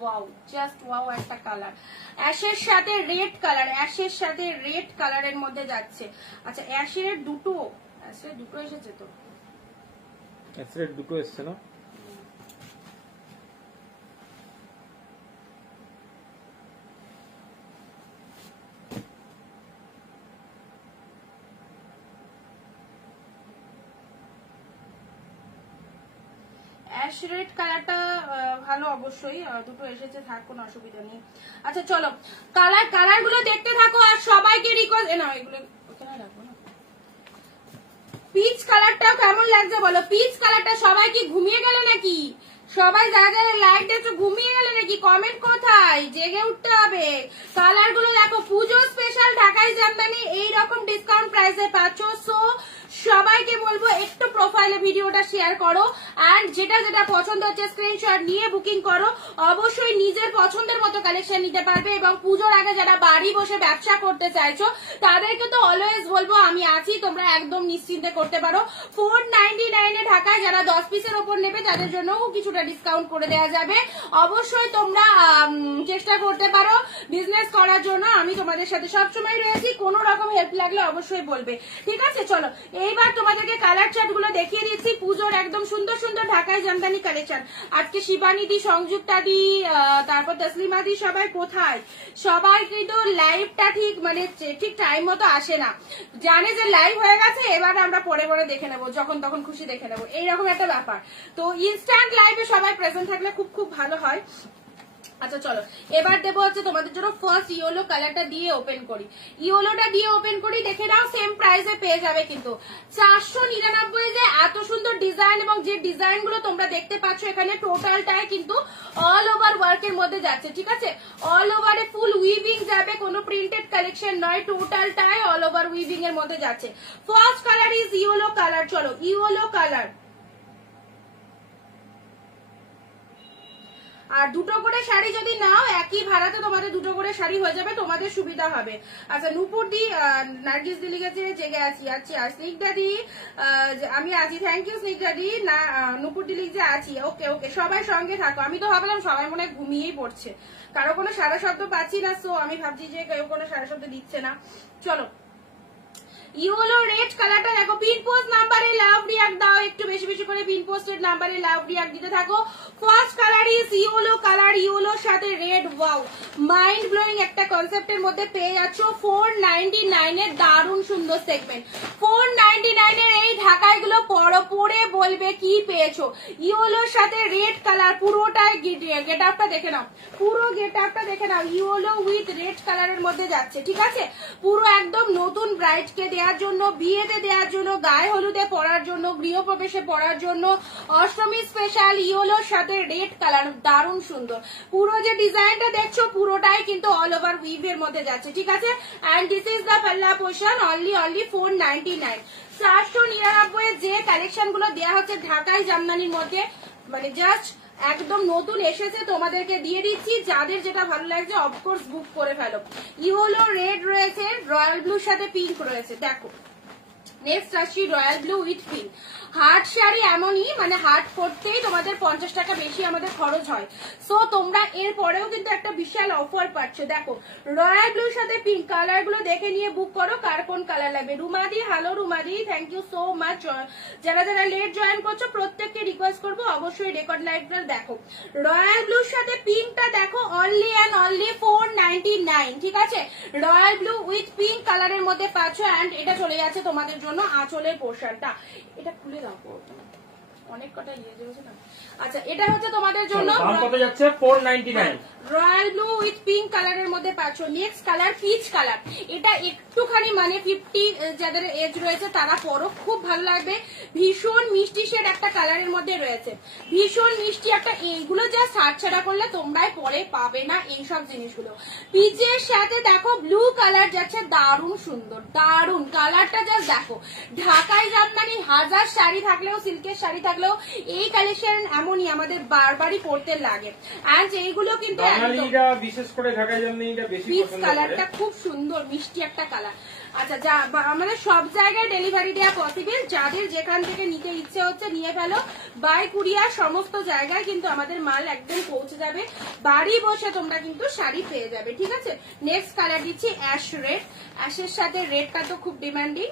ওয়াও, জাস্ট ওয়াও একটা কালার। অ্যাশের সাথে রেড কালার, অ্যাশের সাথে রেড কালারের মধ্যে যাচ্ছে। আচ্ছা অ্যাশের দুটো, অ্যাশের দুটো এসেছে তো, অ্যাশের দুটো এসেছে না, অ্যাশ রেড কালারটা ভালো, অবশ্যই দুটো এসেছে, থাক কোনো অসুবিধা নেই। আচ্ছা চলো কালার গুলো দেখতে থাকো, আর সবাইকে রিকোয়েস্ট, না এগুলো ওখানে রাখবো না। পিচ কালারটাও কেমন লাগছে বলো, পিচ কালারটা সবাই কি ঘুমিয়ে গেলে নাকি, সবাই যারা যারা লাইট দেখছো ঘুমিয়ে গেলে নাকি, কমেন্ট কোথায়, জেগে উঠতে হবে। কালার গুলো দেখো, পুজো স্পেশাল ঢাকাই জামদানি এইরকম ডিসকাউন্ট প্রাইসে পাচ্ছ। সো সবাইকে বলবো একটু প্রোফাইলে ভিডিওটা শেয়ার করো, এন্ড যেটা যেটা পছন্দ হচ্ছে স্ক্রিনশট নিয়ে বুকিং করো। অবশ্যই নিজের পছন্দের মতো কালেকশন নিতে পারবে, এবং পুজোর আগে যারা বাড়ি বসে ব্যবসা করতে চাইছো তাদেরকে তো অলওয়েজ বলবো আমি আছি, তোমরা একদম নিশ্চিন্তে করতে পারো। 499 এ ঢাকায় যারা 10 পিসের ওপর নেবে তাদের জন্যও কিছুটা ডিসকাউন্ট করে দেওয়া যাবে। অবশ্যই তোমরা চেষ্টা করতে পারো বিজনেস করার জন্য, আমি তোমাদের সাথে সবসময় রয়েছি, কোনো রকম হেল্প লাগলে অবশ্যই বলবে, ঠিক আছে। চলো এইবার তোমাদেরকে কালার চার্ট গুলো দেখিয়ে দিচ্ছি, পুজোর একদম সুন্দর সুন্দর ঢাকাই জামদানি কালেকশন। আজকে শিবানী দি, সংযুক্তা দি, তারপর তসলিমা দি, সবাই কোথায়, সবাই কিন্তু লাইভটা ঠিক মানে ঠিক টাইম মতো আসে না, জানে যে লাইভ হয়ে গেছে, এবার আমরা পরে পরে দেখে নেবো, যখন তখন খুশি দেখে নেবো, এইরকম একটা ব্যাপার। তো ইনস্ট্যান্ট লাইভে সবাই প্রেজেন্ট থাকলে খুব খুব ভালো হয়। আচ্ছা চলো এবার দেবো হচ্ছে তোমাদের জন্য ফার্স্ট ইয়েলো কালারটা দিয়ে ওপেন করি, ইয়েলোটা দিয়ে ওপেন করি, দেখে নাও সেম প্রাইসে পেয়ে যাবে কিন্তু 499 যে এত সুন্দর ডিজাইন, এবং যে ডিজাইন গুলো তোমরা দেখতে পাচ্ছ এখানে টোটালটাই কিন্তু অল ওভার ওয়ার্কের মধ্যে যাচ্ছে, ঠিক আছে, অল ওভারে ফুল উইভিং যাবে, কোনো প্রিন্টেড কালেকশন নয়, টোটালটাই অল ওভার উইভিং এর মধ্যে যাচ্ছে। First colour is yellow colour, চলো ইয়েলো কালার, আর দুটো করে শাড়ি যদি নাও একই ভাড়াতে তোমাদের দুটো করে শাড়ি হয়ে যাবে, তোমাদের সুবিধা হবে। আচ্ছা নূপুর দি, নার্গিস দি লিখেছে জেগে আছি, আচ্ছা স্নিগ্ধা দি, আমি আছি, থ্যাংক ইউ স্নিগ্ধা দি, না নূপুর দি লিখছে আছি, ওকে ওকে, সবাই সঙ্গে থাকো। আমি তো ভাবলাম সবাই মনে হয় ঘুমিয়েই পড়ছে, কারো কোনো সারা শব্দ পাচ্ছি না, সো আমি ভাবছি যে কেউ কোনো সারা শব্দ দিচ্ছে না। চলো ইয়েলো রেড কালারটা দেখো, পিন পোস্ট নাম্বারে লাভ রিয়াক্ট দাও, একটু বেশি বেশি করে পিন পোস্টের নাম্বারে লাভ রিয়াক্ট দিতে থাকো। First colour is yellow colour, ইয়েলোর সাথে রেড। ওয়াও, মাইন্ড ব্লোয়িং একটা কনসেপ্টের মধ্যে পেয়ে যাচ্ছ 499 এর দারুণ সুন্দর সেগমেন্ট। 499 এর এই ঢাকাইগুলো পরে বলবে কি পেয়েছো। ইয়েলোর সাথে রেড কালার, পুরোটাই গেট আপটা দেখে নাও, পুরো গেট আপটা দেখে নাও, ইয়েলো উইথ রেড কালারের মধ্যে যাচ্ছে, ঠিক আছে। পুরো একদম নতুন ব্রাইডকে দেওয়ার জন্য, বিয়েতে দেওয়ার জন্য, গায়ে হলুদে পরার জন্য, গৃহপ্রবেশে পরার জন্য, অষ্টমী স্পেশাল ইয়েলোর সাথে রেড কালার, দারুণ সুন্দর। পুরো যে ডিজাইনটা দেখছো পুরোটাই কিন্তু অল ওভার উইভ এর মধ্যে যাচ্ছে, ঠিক আছে। এন্ড দিস ইজ দ্য পাল্লা পোর্শন, অনলি 499। 499 যে কালেকশন গুলো দেওয়া হচ্ছে ঢাকাই জামদানির মধ্যে, মানে জাস্ট একদম নতুন এসেছে, তোমাদেরকে দিয়ে দিচ্ছি। যাদের যেটা ভালো লাগছে অফকোর্স বুক করে ফেলো। ইয়েলো রেড রয়েছে, রয়্যাল ব্লুর সাথে পিঙ্ক রয়েছে। দেখো নেক্সট আসছি royal blue with pink. Heart sari এমনই, মানে হার্ট করতেই তোমাদের 50 টাকা বেশি আমাদের খরচ হয়। সো তোমরা এর পরেও কিন্তু একটা বিশাল অফার পাচ্ছ। দেখো রয়্যাল ব্লুর সাথে পিঙ্ক কালার গুলো দেখে নিয়ে বুক করো কার কোন কালার লাগবে। রুমাদি, হ্যালো রুমাদি, থ্যাংক ইউ সো মাচ। যারা যারা লেট জয়েন করছো প্রত্যেককে রিকোয়েস্ট করবো অবশ্যই রেকর্ড লাইভটা দেখো। রয়্যাল ব্লুর সাথে পিঙ্কটা দেখো, অনলি অ্যান্ড অনলি 499, ঠিক আছে। রয়্যাল ব্লু উইথ পিঙ্ক কালারের মধ্যে পাচ্ছ। অ্যান্ড এটা চলে যাচ্ছে তোমাদের জন্য আঁচলের পোর্শনটা। এটা খুলে দাও, অনেক কটা ইয়ে দিয়েছে না। আচ্ছা, এটা হচ্ছে তোমাদের জন্য দাম কত যাচ্ছে? 499। রয়্যাল ব্লু উইথ পিঙ্ক কালারের মধ্যে পাচ্ছ। নেক্সট কালার পিচ কালার, এটা একটুখানি মানে 50 যাদের এজ রয়েছে তারা পরো, খুব ভালো লাগবে। ভীষণ মিষ্টি শেড একটা কালারের মধ্যে রয়েছে, ভীষণ মিষ্টি একটা। এইগুলো যা ছাড়ছাড়া করলে তোমরাই পরে পাবে না এইসব জিনিসগুলো। পিচের সাথে দেখো ব্লু কালার যাচ্ছে, দারুণ সুন্দর, দারুণ কালারটা জাস্ট দেখো। ঢাকাই জামদানি হাজার শাড়ি থাকলেও, সিল্কের শাড়ি থাকলেও এই কালেকশন এমনই আমাদের বারবারই পড়তে লাগে। অ্যান্ড এইগুলো কিন্তু বিশেষ করে ঢাকাই জামদানিটা বেশি পছন্দ করে। কালারটা খুব সুন্দর, মিষ্টি একটা কালার। আচ্ছা, যা মানে সব জায়গায় ডেলিভারি দেওয়া পসিবল, যাদের যেখান থেকে নিতে ইচ্ছে হচ্ছে নিয়ে ফেলো। বাই কুরিয়ার সমস্ত জায়গায় কিন্তু আমাদের মাল একদম পৌঁছে যাবে, বাড়ি বসে তোমরা কিন্তু শাড়ি পেয়ে যাবে, ঠিক আছে। নেক্সট কালার দিচ্ছি অ্যাশ রেড। অ্যাশের সাথে রেডটা তো খুব ডিমান্ডিং,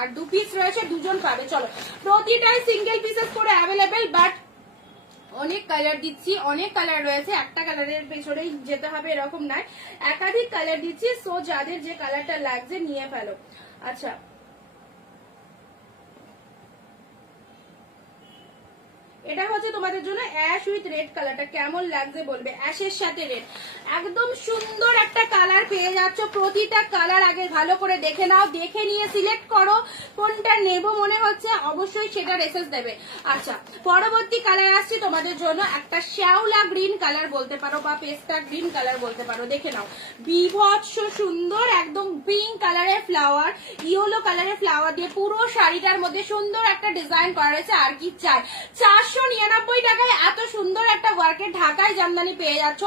আর 2 পিস রয়েছে, 2 জন পাবে। চলো, প্রতিটাই সিঙ্গেল পিসেস করে অ্যাভেলেবেল, বাট অনেক কালার দিচ্ছি, অনেক কালার রয়েছে, একটা কালারের পেছনেই যেতে হবে এরকম নয়, একাধিক কালার দিচ্ছি। সো যাদের যে কালারটা লাগছে নিয়ে ফেলো। আচ্ছা, এটা হচ্ছে তোমাদের জন্য অ্যাশ উইথ রেড কালারটা, কেমন লাগছে বলবে। অ্যাশের সাথে রেড একদম সুন্দর একটা কালার পেয়ে যাচ্ছ। প্রতিটা কালার আগে ভালো করে দেখে নাও, দেখে নিয়ে সিলেক্ট করো কোনটা নেব মনে হচ্ছে, অবশ্যই সেটা রেসেস দেবে। আচ্ছা, পরবর্তী কালার আসছে তোমাদের জন্য একটা শ্যাওলা গ্রিন কালার বলতে পারো বা পেস্তা গ্রিন কালার বলতে পারো। দেখে নাও, বিভৎস সুন্দর, একদম পিঙ্ক কালারের ফ্লাওয়ার, ইয়েলো কালারের ফ্লাওয়ার দিয়ে পুরো শাড়িটার মধ্যে সুন্দর একটা ডিজাইন করা রয়েছে। আর কি চাই, 499 টাকায় এত সুন্দর একটা ওয়ার্কের ঢাকায় জামদানি পেয়ে যাচ্ছ,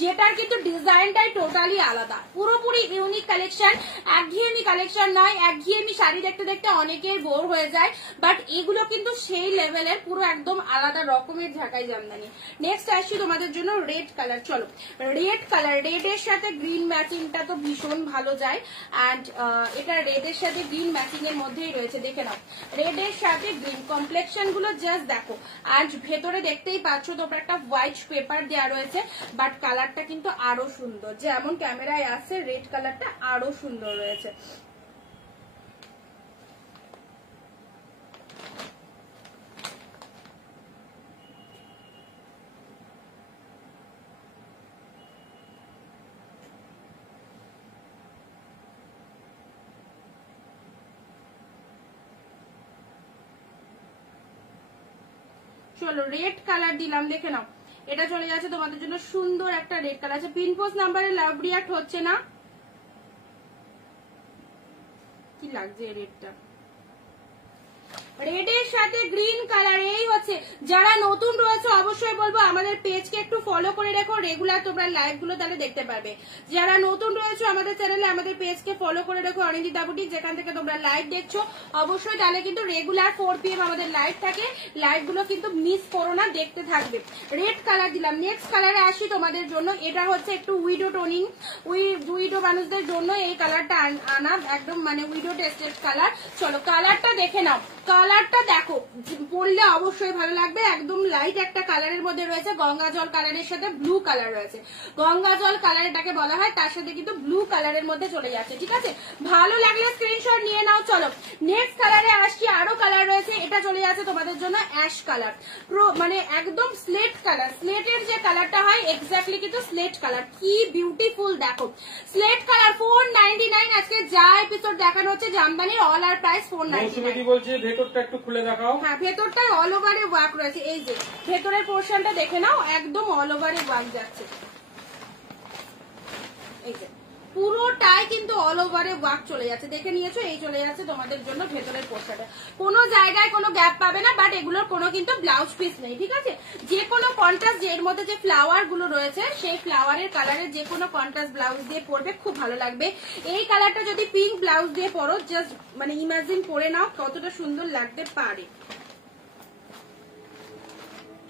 যেটার কিন্তু ডিজাইনটাই টোটালি আলাদা, পুরোপুরি ইউনিক কালেকশন। একঘেয়েমি কালেকশন নয়, একঘেয়েমি শাড়ি দেখতে দেখতে অনেকের বোর হয়ে যায়, বাট এগুলো কিন্তু সেই লেভেলের পুরো একদম আলাদা রকমের ঢাকায় জামদানি। নেক্সট আসছি তোমাদের জন্য রেড কালার। চলো, রেড কালার, রেডের সাথে গ্রিন ম্যাচিংটা তো ভীষণ ভালো যায়। অ্যান্ড এটা রেডের সাথে গ্রিন ম্যাচিং এর মধ্যেই রয়েছে, দেখে নাও। রেডের সাথে গ্রিন কমপ্লেক্সন গুলো জাস্ট দেখো। আজ ভেতরে দেখতেই পাচ্ছ তোমরা একটা হোয়াইট পেপার দেওয়া রয়েছে, বাট কালারটা কিন্তু আরো সুন্দর, যেমন ক্যামেরায় আসছে রেড কালারটা আরো সুন্দর রয়েছে। চলো, রেড কালার দিলাম, দেখে নাও। এটা চলে যাচ্ছে তোমাদের জন্য সুন্দর একটা রেড কালার আছে। পিন পোস্ট নাম্বারে লাভ রিয়াক্ট হচ্ছে না, কি লাগছে রেডটা। রেডের সাথে গ্রিন কালার। এই হচ্ছে, যারা নতুন রয়েছে অবশ্যই বলবো আমাদের পেজকে একটু ফলো করে রেখো, রেগুলার তোমরা লাইভ গুলো তাহলে দেখতে পারবে। যারা নতুন রয়েছে আমাদের চ্যানেলে আমাদের পেজকে ফলো করে রেখো, অনিন্দিতা বুটিক, যেখান থেকে তোমরা লাইভ দেখছো অবশ্যই তাহলে কিন্তু রেগুলার 4 PM আমাদের লাইভ থাকে, লাইভ গুলো কিন্তু মিস করো না, দেখতে থাকবে। রেড কালার দিলাম। নেক্সট কালারে আসি তোমাদের জন্য, এটা হচ্ছে একটু উইডো টোনিং, উইডো মানুষদের জন্য এই কালারটা আনা, একদম মানে উইডো টেস্টেড কালার। চলো কালারটা দেখে নাও, কালারটা দেখো, পরলে অবশ্যই ভালো লাগবে। একদম লাইট একটা কালারের মধ্যে রয়েছে, গঙ্গা জল কালারের সাথে ব্লু কালার রয়েছে। গঙ্গা জল কালার এটাকে বলা হয়, তার সাথে কিন্তু ব্লু কালারের মধ্যে চলে যাচ্ছে, ঠিক আছে। ভালো লাগলে স্ক্রিনশট নিয়ে নাও। চলো নেক্সট কালারে আসছি, আরো কালার রয়েছে, এটা চলে যাচ্ছে তোমাদের জন্য অ্যাশ কালার, মানে একদম স্লেট কালার। স্লেটের যে কালারটা হয় এক্স্যাক্টলি কিন্তু স্লেট কালার, কি বিউটিফুল দেখো স্লেট কালার। 499 আজকে যা এপিসোড দেখানো হচ্ছে জামদানির অল আর প্রাইস 499 বলছে। ভেতরটা একটু খুলে দেখাও। হ্যাঁ, ভেতরটায় অল ওভারে ওয়ার্ক রয়েছে, এই যে ভেতরের পোর্শনটা দেখে নাও, একদম অল ওভারে ওয়ার্ক যাচ্ছে, এই যে পুরোটাই কিন্তু অল ওভারে ওয়ার্ক চলে যাচ্ছে, দেখে নিয়েছো। এই চলে যাচ্ছে তোমাদের জন্য ভেতরের পোর্শনটা, কোনো জায়গায় কোনো গ্যাপ পাবে না, বাট এগুলোর কোনো কিন্তু ব্লাউজ পিস নেই, ঠিক আছে। যে কোনো কন্ট্রাস্ট, এর মধ্যে যে ফ্লাওয়ার গুলো রয়েছে সেই ফ্লাওয়ারের কালারের যে কোনো কন্ট্রাস্ট ব্লাউজ দিয়ে পরবে, খুব ভালো লাগবে। এই কালারটা যদি পিঙ্ক ব্লাউজ দিয়ে পরো, জাস্ট মানে ইমাজিন করে নাও কতটা সুন্দর লাগতে পারে।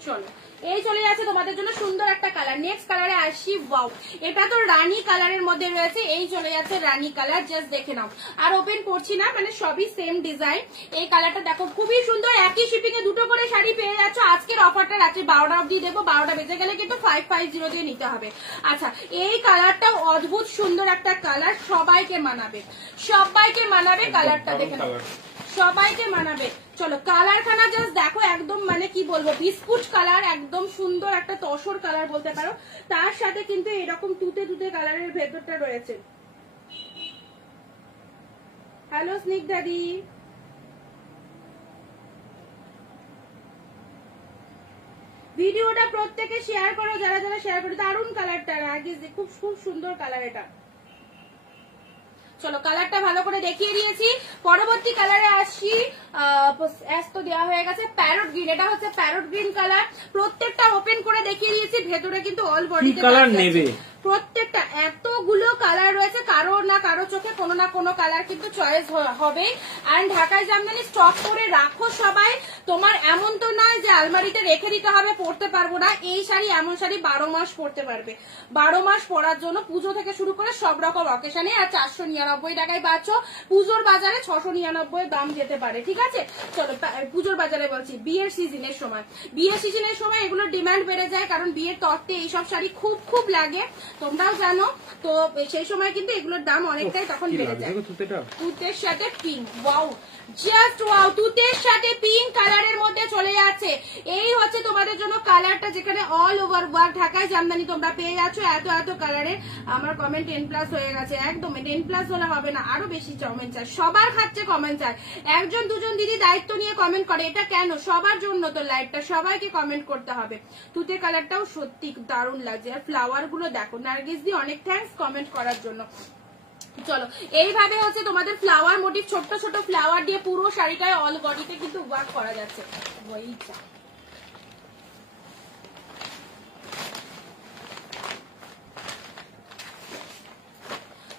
চলো এই চলে যাচ্ছে তোমাদের জন্য সুন্দর একটা কালার। নেক্সট কালারে আসি, ওয়াও এটা তো রানী কালারের মধ্যে রয়েছে, এই চলে যাচ্ছে রানী কালার, জাস্ট দেখে নাও। আর ওপেন করছি না, মানে সবই সেম ডিজাইন। এই কালারটা দেখো খুবই সুন্দর, একই শিপিং এ দুটো করে শাড়ি পেয়ে যাচ্ছ। আজকের অফারটা রাত্রি 12টা অবধি দেবো, 12টা বেজে গেলে কিন্তু 550 দিয়ে নিতে হবে। আচ্ছা এই কালারটাও অদ্ভুত সুন্দর একটা কালার, সবাইকে মানাবে, সবাইকে মানাবে। কালারটা দেখে নাও, সবাইকে মানাবে। চলো কালার খানা জাস্ট দেখো, একদম মানে কি বলবো, বিস্কুট কালার, একদম সুন্দর একটা তসর কালার বলতে পারো। তার সাথে কিন্তু এরকম তুতে তুতে কালারের ভেতরটা রয়েছে। হ্যালো স্নিগ্ধাদি, ভিডিওটা প্রত্যেকে শেয়ার করো, যারা যারা শেয়ার করো। দারুণ কালারটা, খুব খুব সুন্দর কালার এটা। চলো কালারটা ভালো করে দেখিয়ে দিয়েছি, পরবর্তী কালারে আসছি। তো দেওয়া হয়ে গেছে প্যারট গ্রিন, এটা হচ্ছে প্যারট গ্রিন কালার। প্রত্যেকটা ওপেন করে দেখিয়ে দিয়েছি, ভেতরে কিন্তু অল বডিতে কালার নেবে, প্রত্যেকটা এতগুলো কালার রয়েছে, কারো না কারো চোখে কোনো না কোনো কালার কিন্তু চয়েস হবে। আর ঢাকায় জামদানি স্টক করে রাখো সবাই, তোমার এমন তো নয় যে আলমারিতে রেখে দিতে হবে, পরতে পারবো না। এই শাড়ি এমন শাড়ি 12 মাস পরতে পারবে, 12 মাস পরার জন্য পুজো থেকে শুরু করে সব রকম অকেশনে। আর 499 টাকায় পাচ্ছ, পুজোর বাজারে 699 দাম যেতে পারে, ঠিক আছে। চলো পুজোর বাজারে বলছি, বিয়ের সিজনের সময়, বিয়ের সিজনের সময় এগুলোর ডিমান্ড বেড়ে যায়, কারণ বিয়ের তত্ত্বে এইসব শাড়ি খুব খুব লাগে, তোমরাও জানো। তো সেই সময় কিন্তু এগুলোর দাম অনেকটাই তখন বেড়ে যায়। তুতের সাথে পিঙ্ক, ওয়াও জাস্ট ওয়াও, তুতের সাথে পিঙ্ক কালারের মধ্যে চলে যাচ্ছে। এই হচ্ছে তোমাদের জন্য কালারটা, যেখানে অল ওভার ওয়ার্ক। ঢাকায় জামদানি তোমরা পেয়ে যাচ্ছ এত এত কালারের। আমার কমেন্ট 10+ হয়ে গেছে, একদম 10+ হলে হবে না, আরো বেশি কমেন্ট চাই, সবার খাচ্ছে কমেন্ট চাই। একজন দুজন দিদি দায়িত্ব নিয়ে কমেন্ট করে, এটা কেন? সবার জন্য তো লাইভটা, সবাইকে কমেন্ট করতে হবে। তুতের কালারটাও সত্যি দারুণ লাগছে, আর ফ্লাওয়ার গুলো দেখো। নার্গিস দি অনেক থ্যাঙ্কস কমেন্ট করার জন্য। চলো এইভাবে হচ্ছে তোমাদের ফ্লাওয়ার মোটিভ, ছোট্ট ছোট ফ্লাওয়ার দিয়ে পুরো শাড়িটায় অল বডিতে কিন্তু ওয়ার্ক করা যাচ্ছে।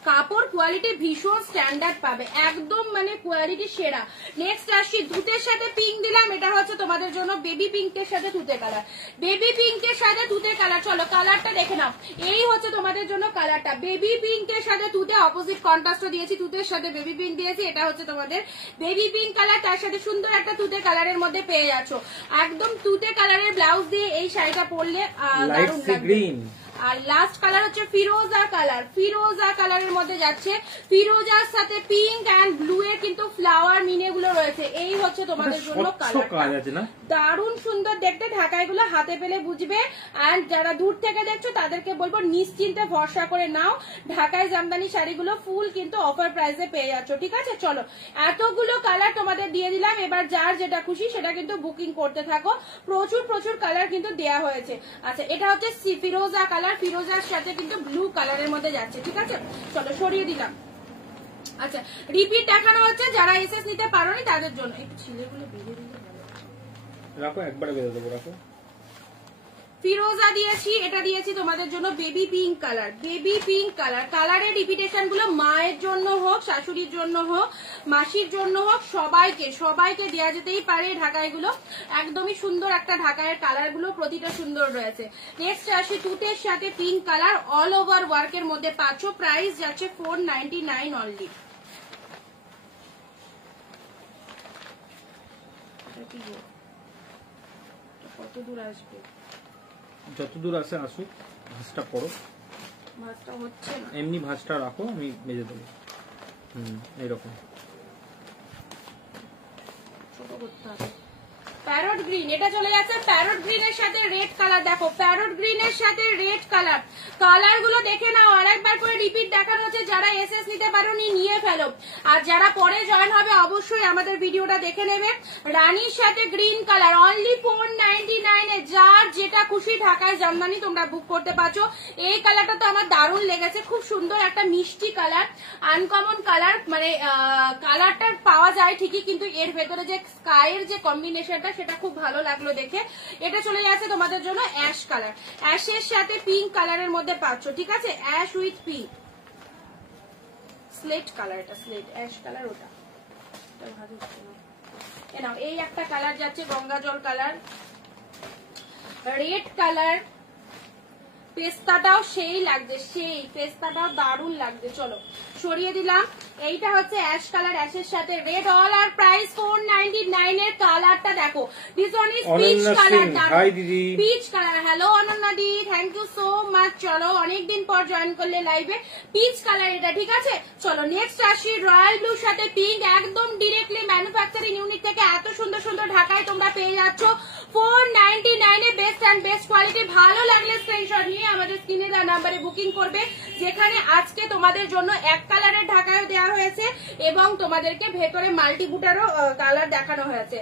কাপড় কোয়ালিটি ভীষণ স্ট্যান্ডার্ড পাবে, একদম মানে কোয়ালিটি সেরা। নেক্সট আসছি, দুধের সাথে পিঙ্ক দিলাম, এটা হচ্ছে তোমাদের জন্য বেবি পিঙ্কের সাথে তুতে কালার, বেবি পিঙ্কের সাথে তুতে কালার। চলো কালারটা দেখে নাও, এই হচ্ছে তোমাদের জন্য কালারটা, বেবি পিঙ্কের সাথে তুতে, অপোজিট কন্ট্রাস্ট দিয়েছি, তুতের সাথে বেবি পিঙ্ক দিয়েছি। এটা হচ্ছে তোমাদের বেবি পিঙ্ক কালার, তার সাথে সুন্দর একটা তুতে কালারের মধ্যে পেয়ে যাচ্ছ। একদম তুতে কালারের ব্লাউজ দিয়ে এই শাড়িটা পরলে দারুণ লাগবে। আর লাস্ট কালার হচ্ছে ফিরোজা কালার, ফিরোজা কালারের মধ্যে যাচ্ছে, ফিরোজার সাথে পিঙ্ক এন্ড ব্লু এর কিন্তু ফ্লাওয়ার মিনে গুলো রয়েছে। এই হচ্ছে তোমাদের জন্য কালার, দারুণ সুন্দর দেখতে। ঢাকায় গুলো হাতে পেলে বুঝবে। এন্ড যারা দূর থেকে দেখছো তাদেরকে বলবো নিশ্চিন্তে ভরসা করে নাও, ঢাকায় জামদানি শাড়িগুলো ফুল কিন্তু অফার প্রাইসে পেয়ে যাচ্ছ, ঠিক আছে। চলো এতগুলো কালার তোমাদের দিয়ে দিলাম, এবার যার যেটা খুশি সেটা কিন্তু বুকিং করতে থাকো। প্রচুর প্রচুর কালার কিন্তু দেয়া হয়েছে। আচ্ছা এটা হচ্ছে ফিরোজা কালার, ফিরোজার সাথে কিন্তু ব্লু কালারের মধ্যে যাচ্ছে, ঠিক আছে। চলো সরিয়ে দিলাম। আচ্ছা রিপিট দেখানো হচ্ছে, যারা এসএস নিতে পারোনি তাদের জন্য। একটু ছেলেগুলো বেঁধে দিলে ভালো। রাখো, একবারে বেঁধে দেবো, রাখো। ফিরোজা দিয়েছি, এটা দিয়েছি তোমাদের জন্য baby pink colour. Baby pink colour, কালারের রিপিটেশন গুলো মায়ের জন্য হোক, শাশুড়ির জন্য হোক, মাসির জন্য হোক, সবাইকে দেওয়া যেতেই পারে ঢাকায় গুলো। একদমই সুন্দর একটা ঢাকায়ের কালার গুলো প্রতিটা সুন্দর রয়েছে। নেক্সট আসি তুতের সাথে পিঙ্ক কালার, অল ওভার ওয়ার্কের মধ্যে পাচ্ছ। প্রাইস যাচ্ছে 499 অনলি। কত দূর আসবে? যত দূর আসে আসুক, ভাঁজটা করো। ভাঁজটা হচ্ছে না, এমনি ভাঁজটা রাখো, আমি ভেজে দেবো। এইরকম ছোট করতে হবে। প্যারট গ্রিন, এটা চলে যাচ্ছে প্যারট গ্রিনের সাথে রেড কালার। দেখো প্যারট গ্রিনের সাথে রেড কালার, কালার গুলো দেখে নাও। আরেকবার করে রিপিট দেখানো হচ্ছে, যারা এসএস নিতে পারোনি নিয়ে ফেলো, আর যারা পরে জয়েন হবে অবশ্যই আমাদের ভিডিওটা দেখে নেবে। রানীর সাথে গ্রিন কালার, অনলি 499 এ। যার যেটা খুশি ঢাকায় জামদানি তোমরা বুক করতে পারছো। এই কালারটা তো আমার দারুণ লেগেছে, খুব সুন্দর একটা মিষ্টি কালার, আনকমন কালার। মানে কালারটা পাওয়া যায় ঠিকই, কিন্তু এর ভেতরে যে স্কাইয়ের যে কম্বিনেশনটা সেটা খুব ভালো লাগলো দেখে। এটা চলে যাচ্ছে তোমাদের জন্য অ্যাশ কালার, অ্যাশের সাথে পিঙ্ক কালারের মধ্যে পাচ্ছ, ঠিক আছে? Ash with pink, slate colour, এটা স্লেট অ্যাশ কালার, ওটা ভালো হচ্ছে না। নাও এই একটা কালার যাচ্ছে গঙ্গা জল কালার, রেড কালার, পেস্তাটাও সেই লাগছে, সেই পেস্তাটাও দারুণ লাগছে। চলো সরিয়ে দিলাম। এইটা হচ্ছে অ্যাশ কালার, অ্যাশের সাথে রেড, অল আর প্রাইস 499 এর। কালারটা দেখো, this one is peach colour. Hi দিদি, peach colour. Hello Ananya di, thank you so much. চলো অনেকদিন পর জয়েন করলে লাইভে। পিচ কালার এটা, ঠিক আছে? চলো নেক্সট আসি রয়্যাল ব্লুর সাথে পিঙ্ক। একদম ডিরেক্টলি ম্যানুফ্যাকচারিং ইউনিট থেকে এত সুন্দর সুন্দর ঢাকায় তোমরা পেয়ে যাচ্ছ 499 এ। Best and best quality. ভালো লাগলে স্ক্রিনশট নিয়ে আমাদের স্ক্রিনে দেওয়া নাম্বারে বুকিং করবে, যেখানে আজকে তোমাদের জন্য এক কালারের ঢাকায়ও দেওয়া হয়েছে এবং তোমাদেরকে ভেতরে মাল্টি বুটারও কালার দেখানো হয়েছে।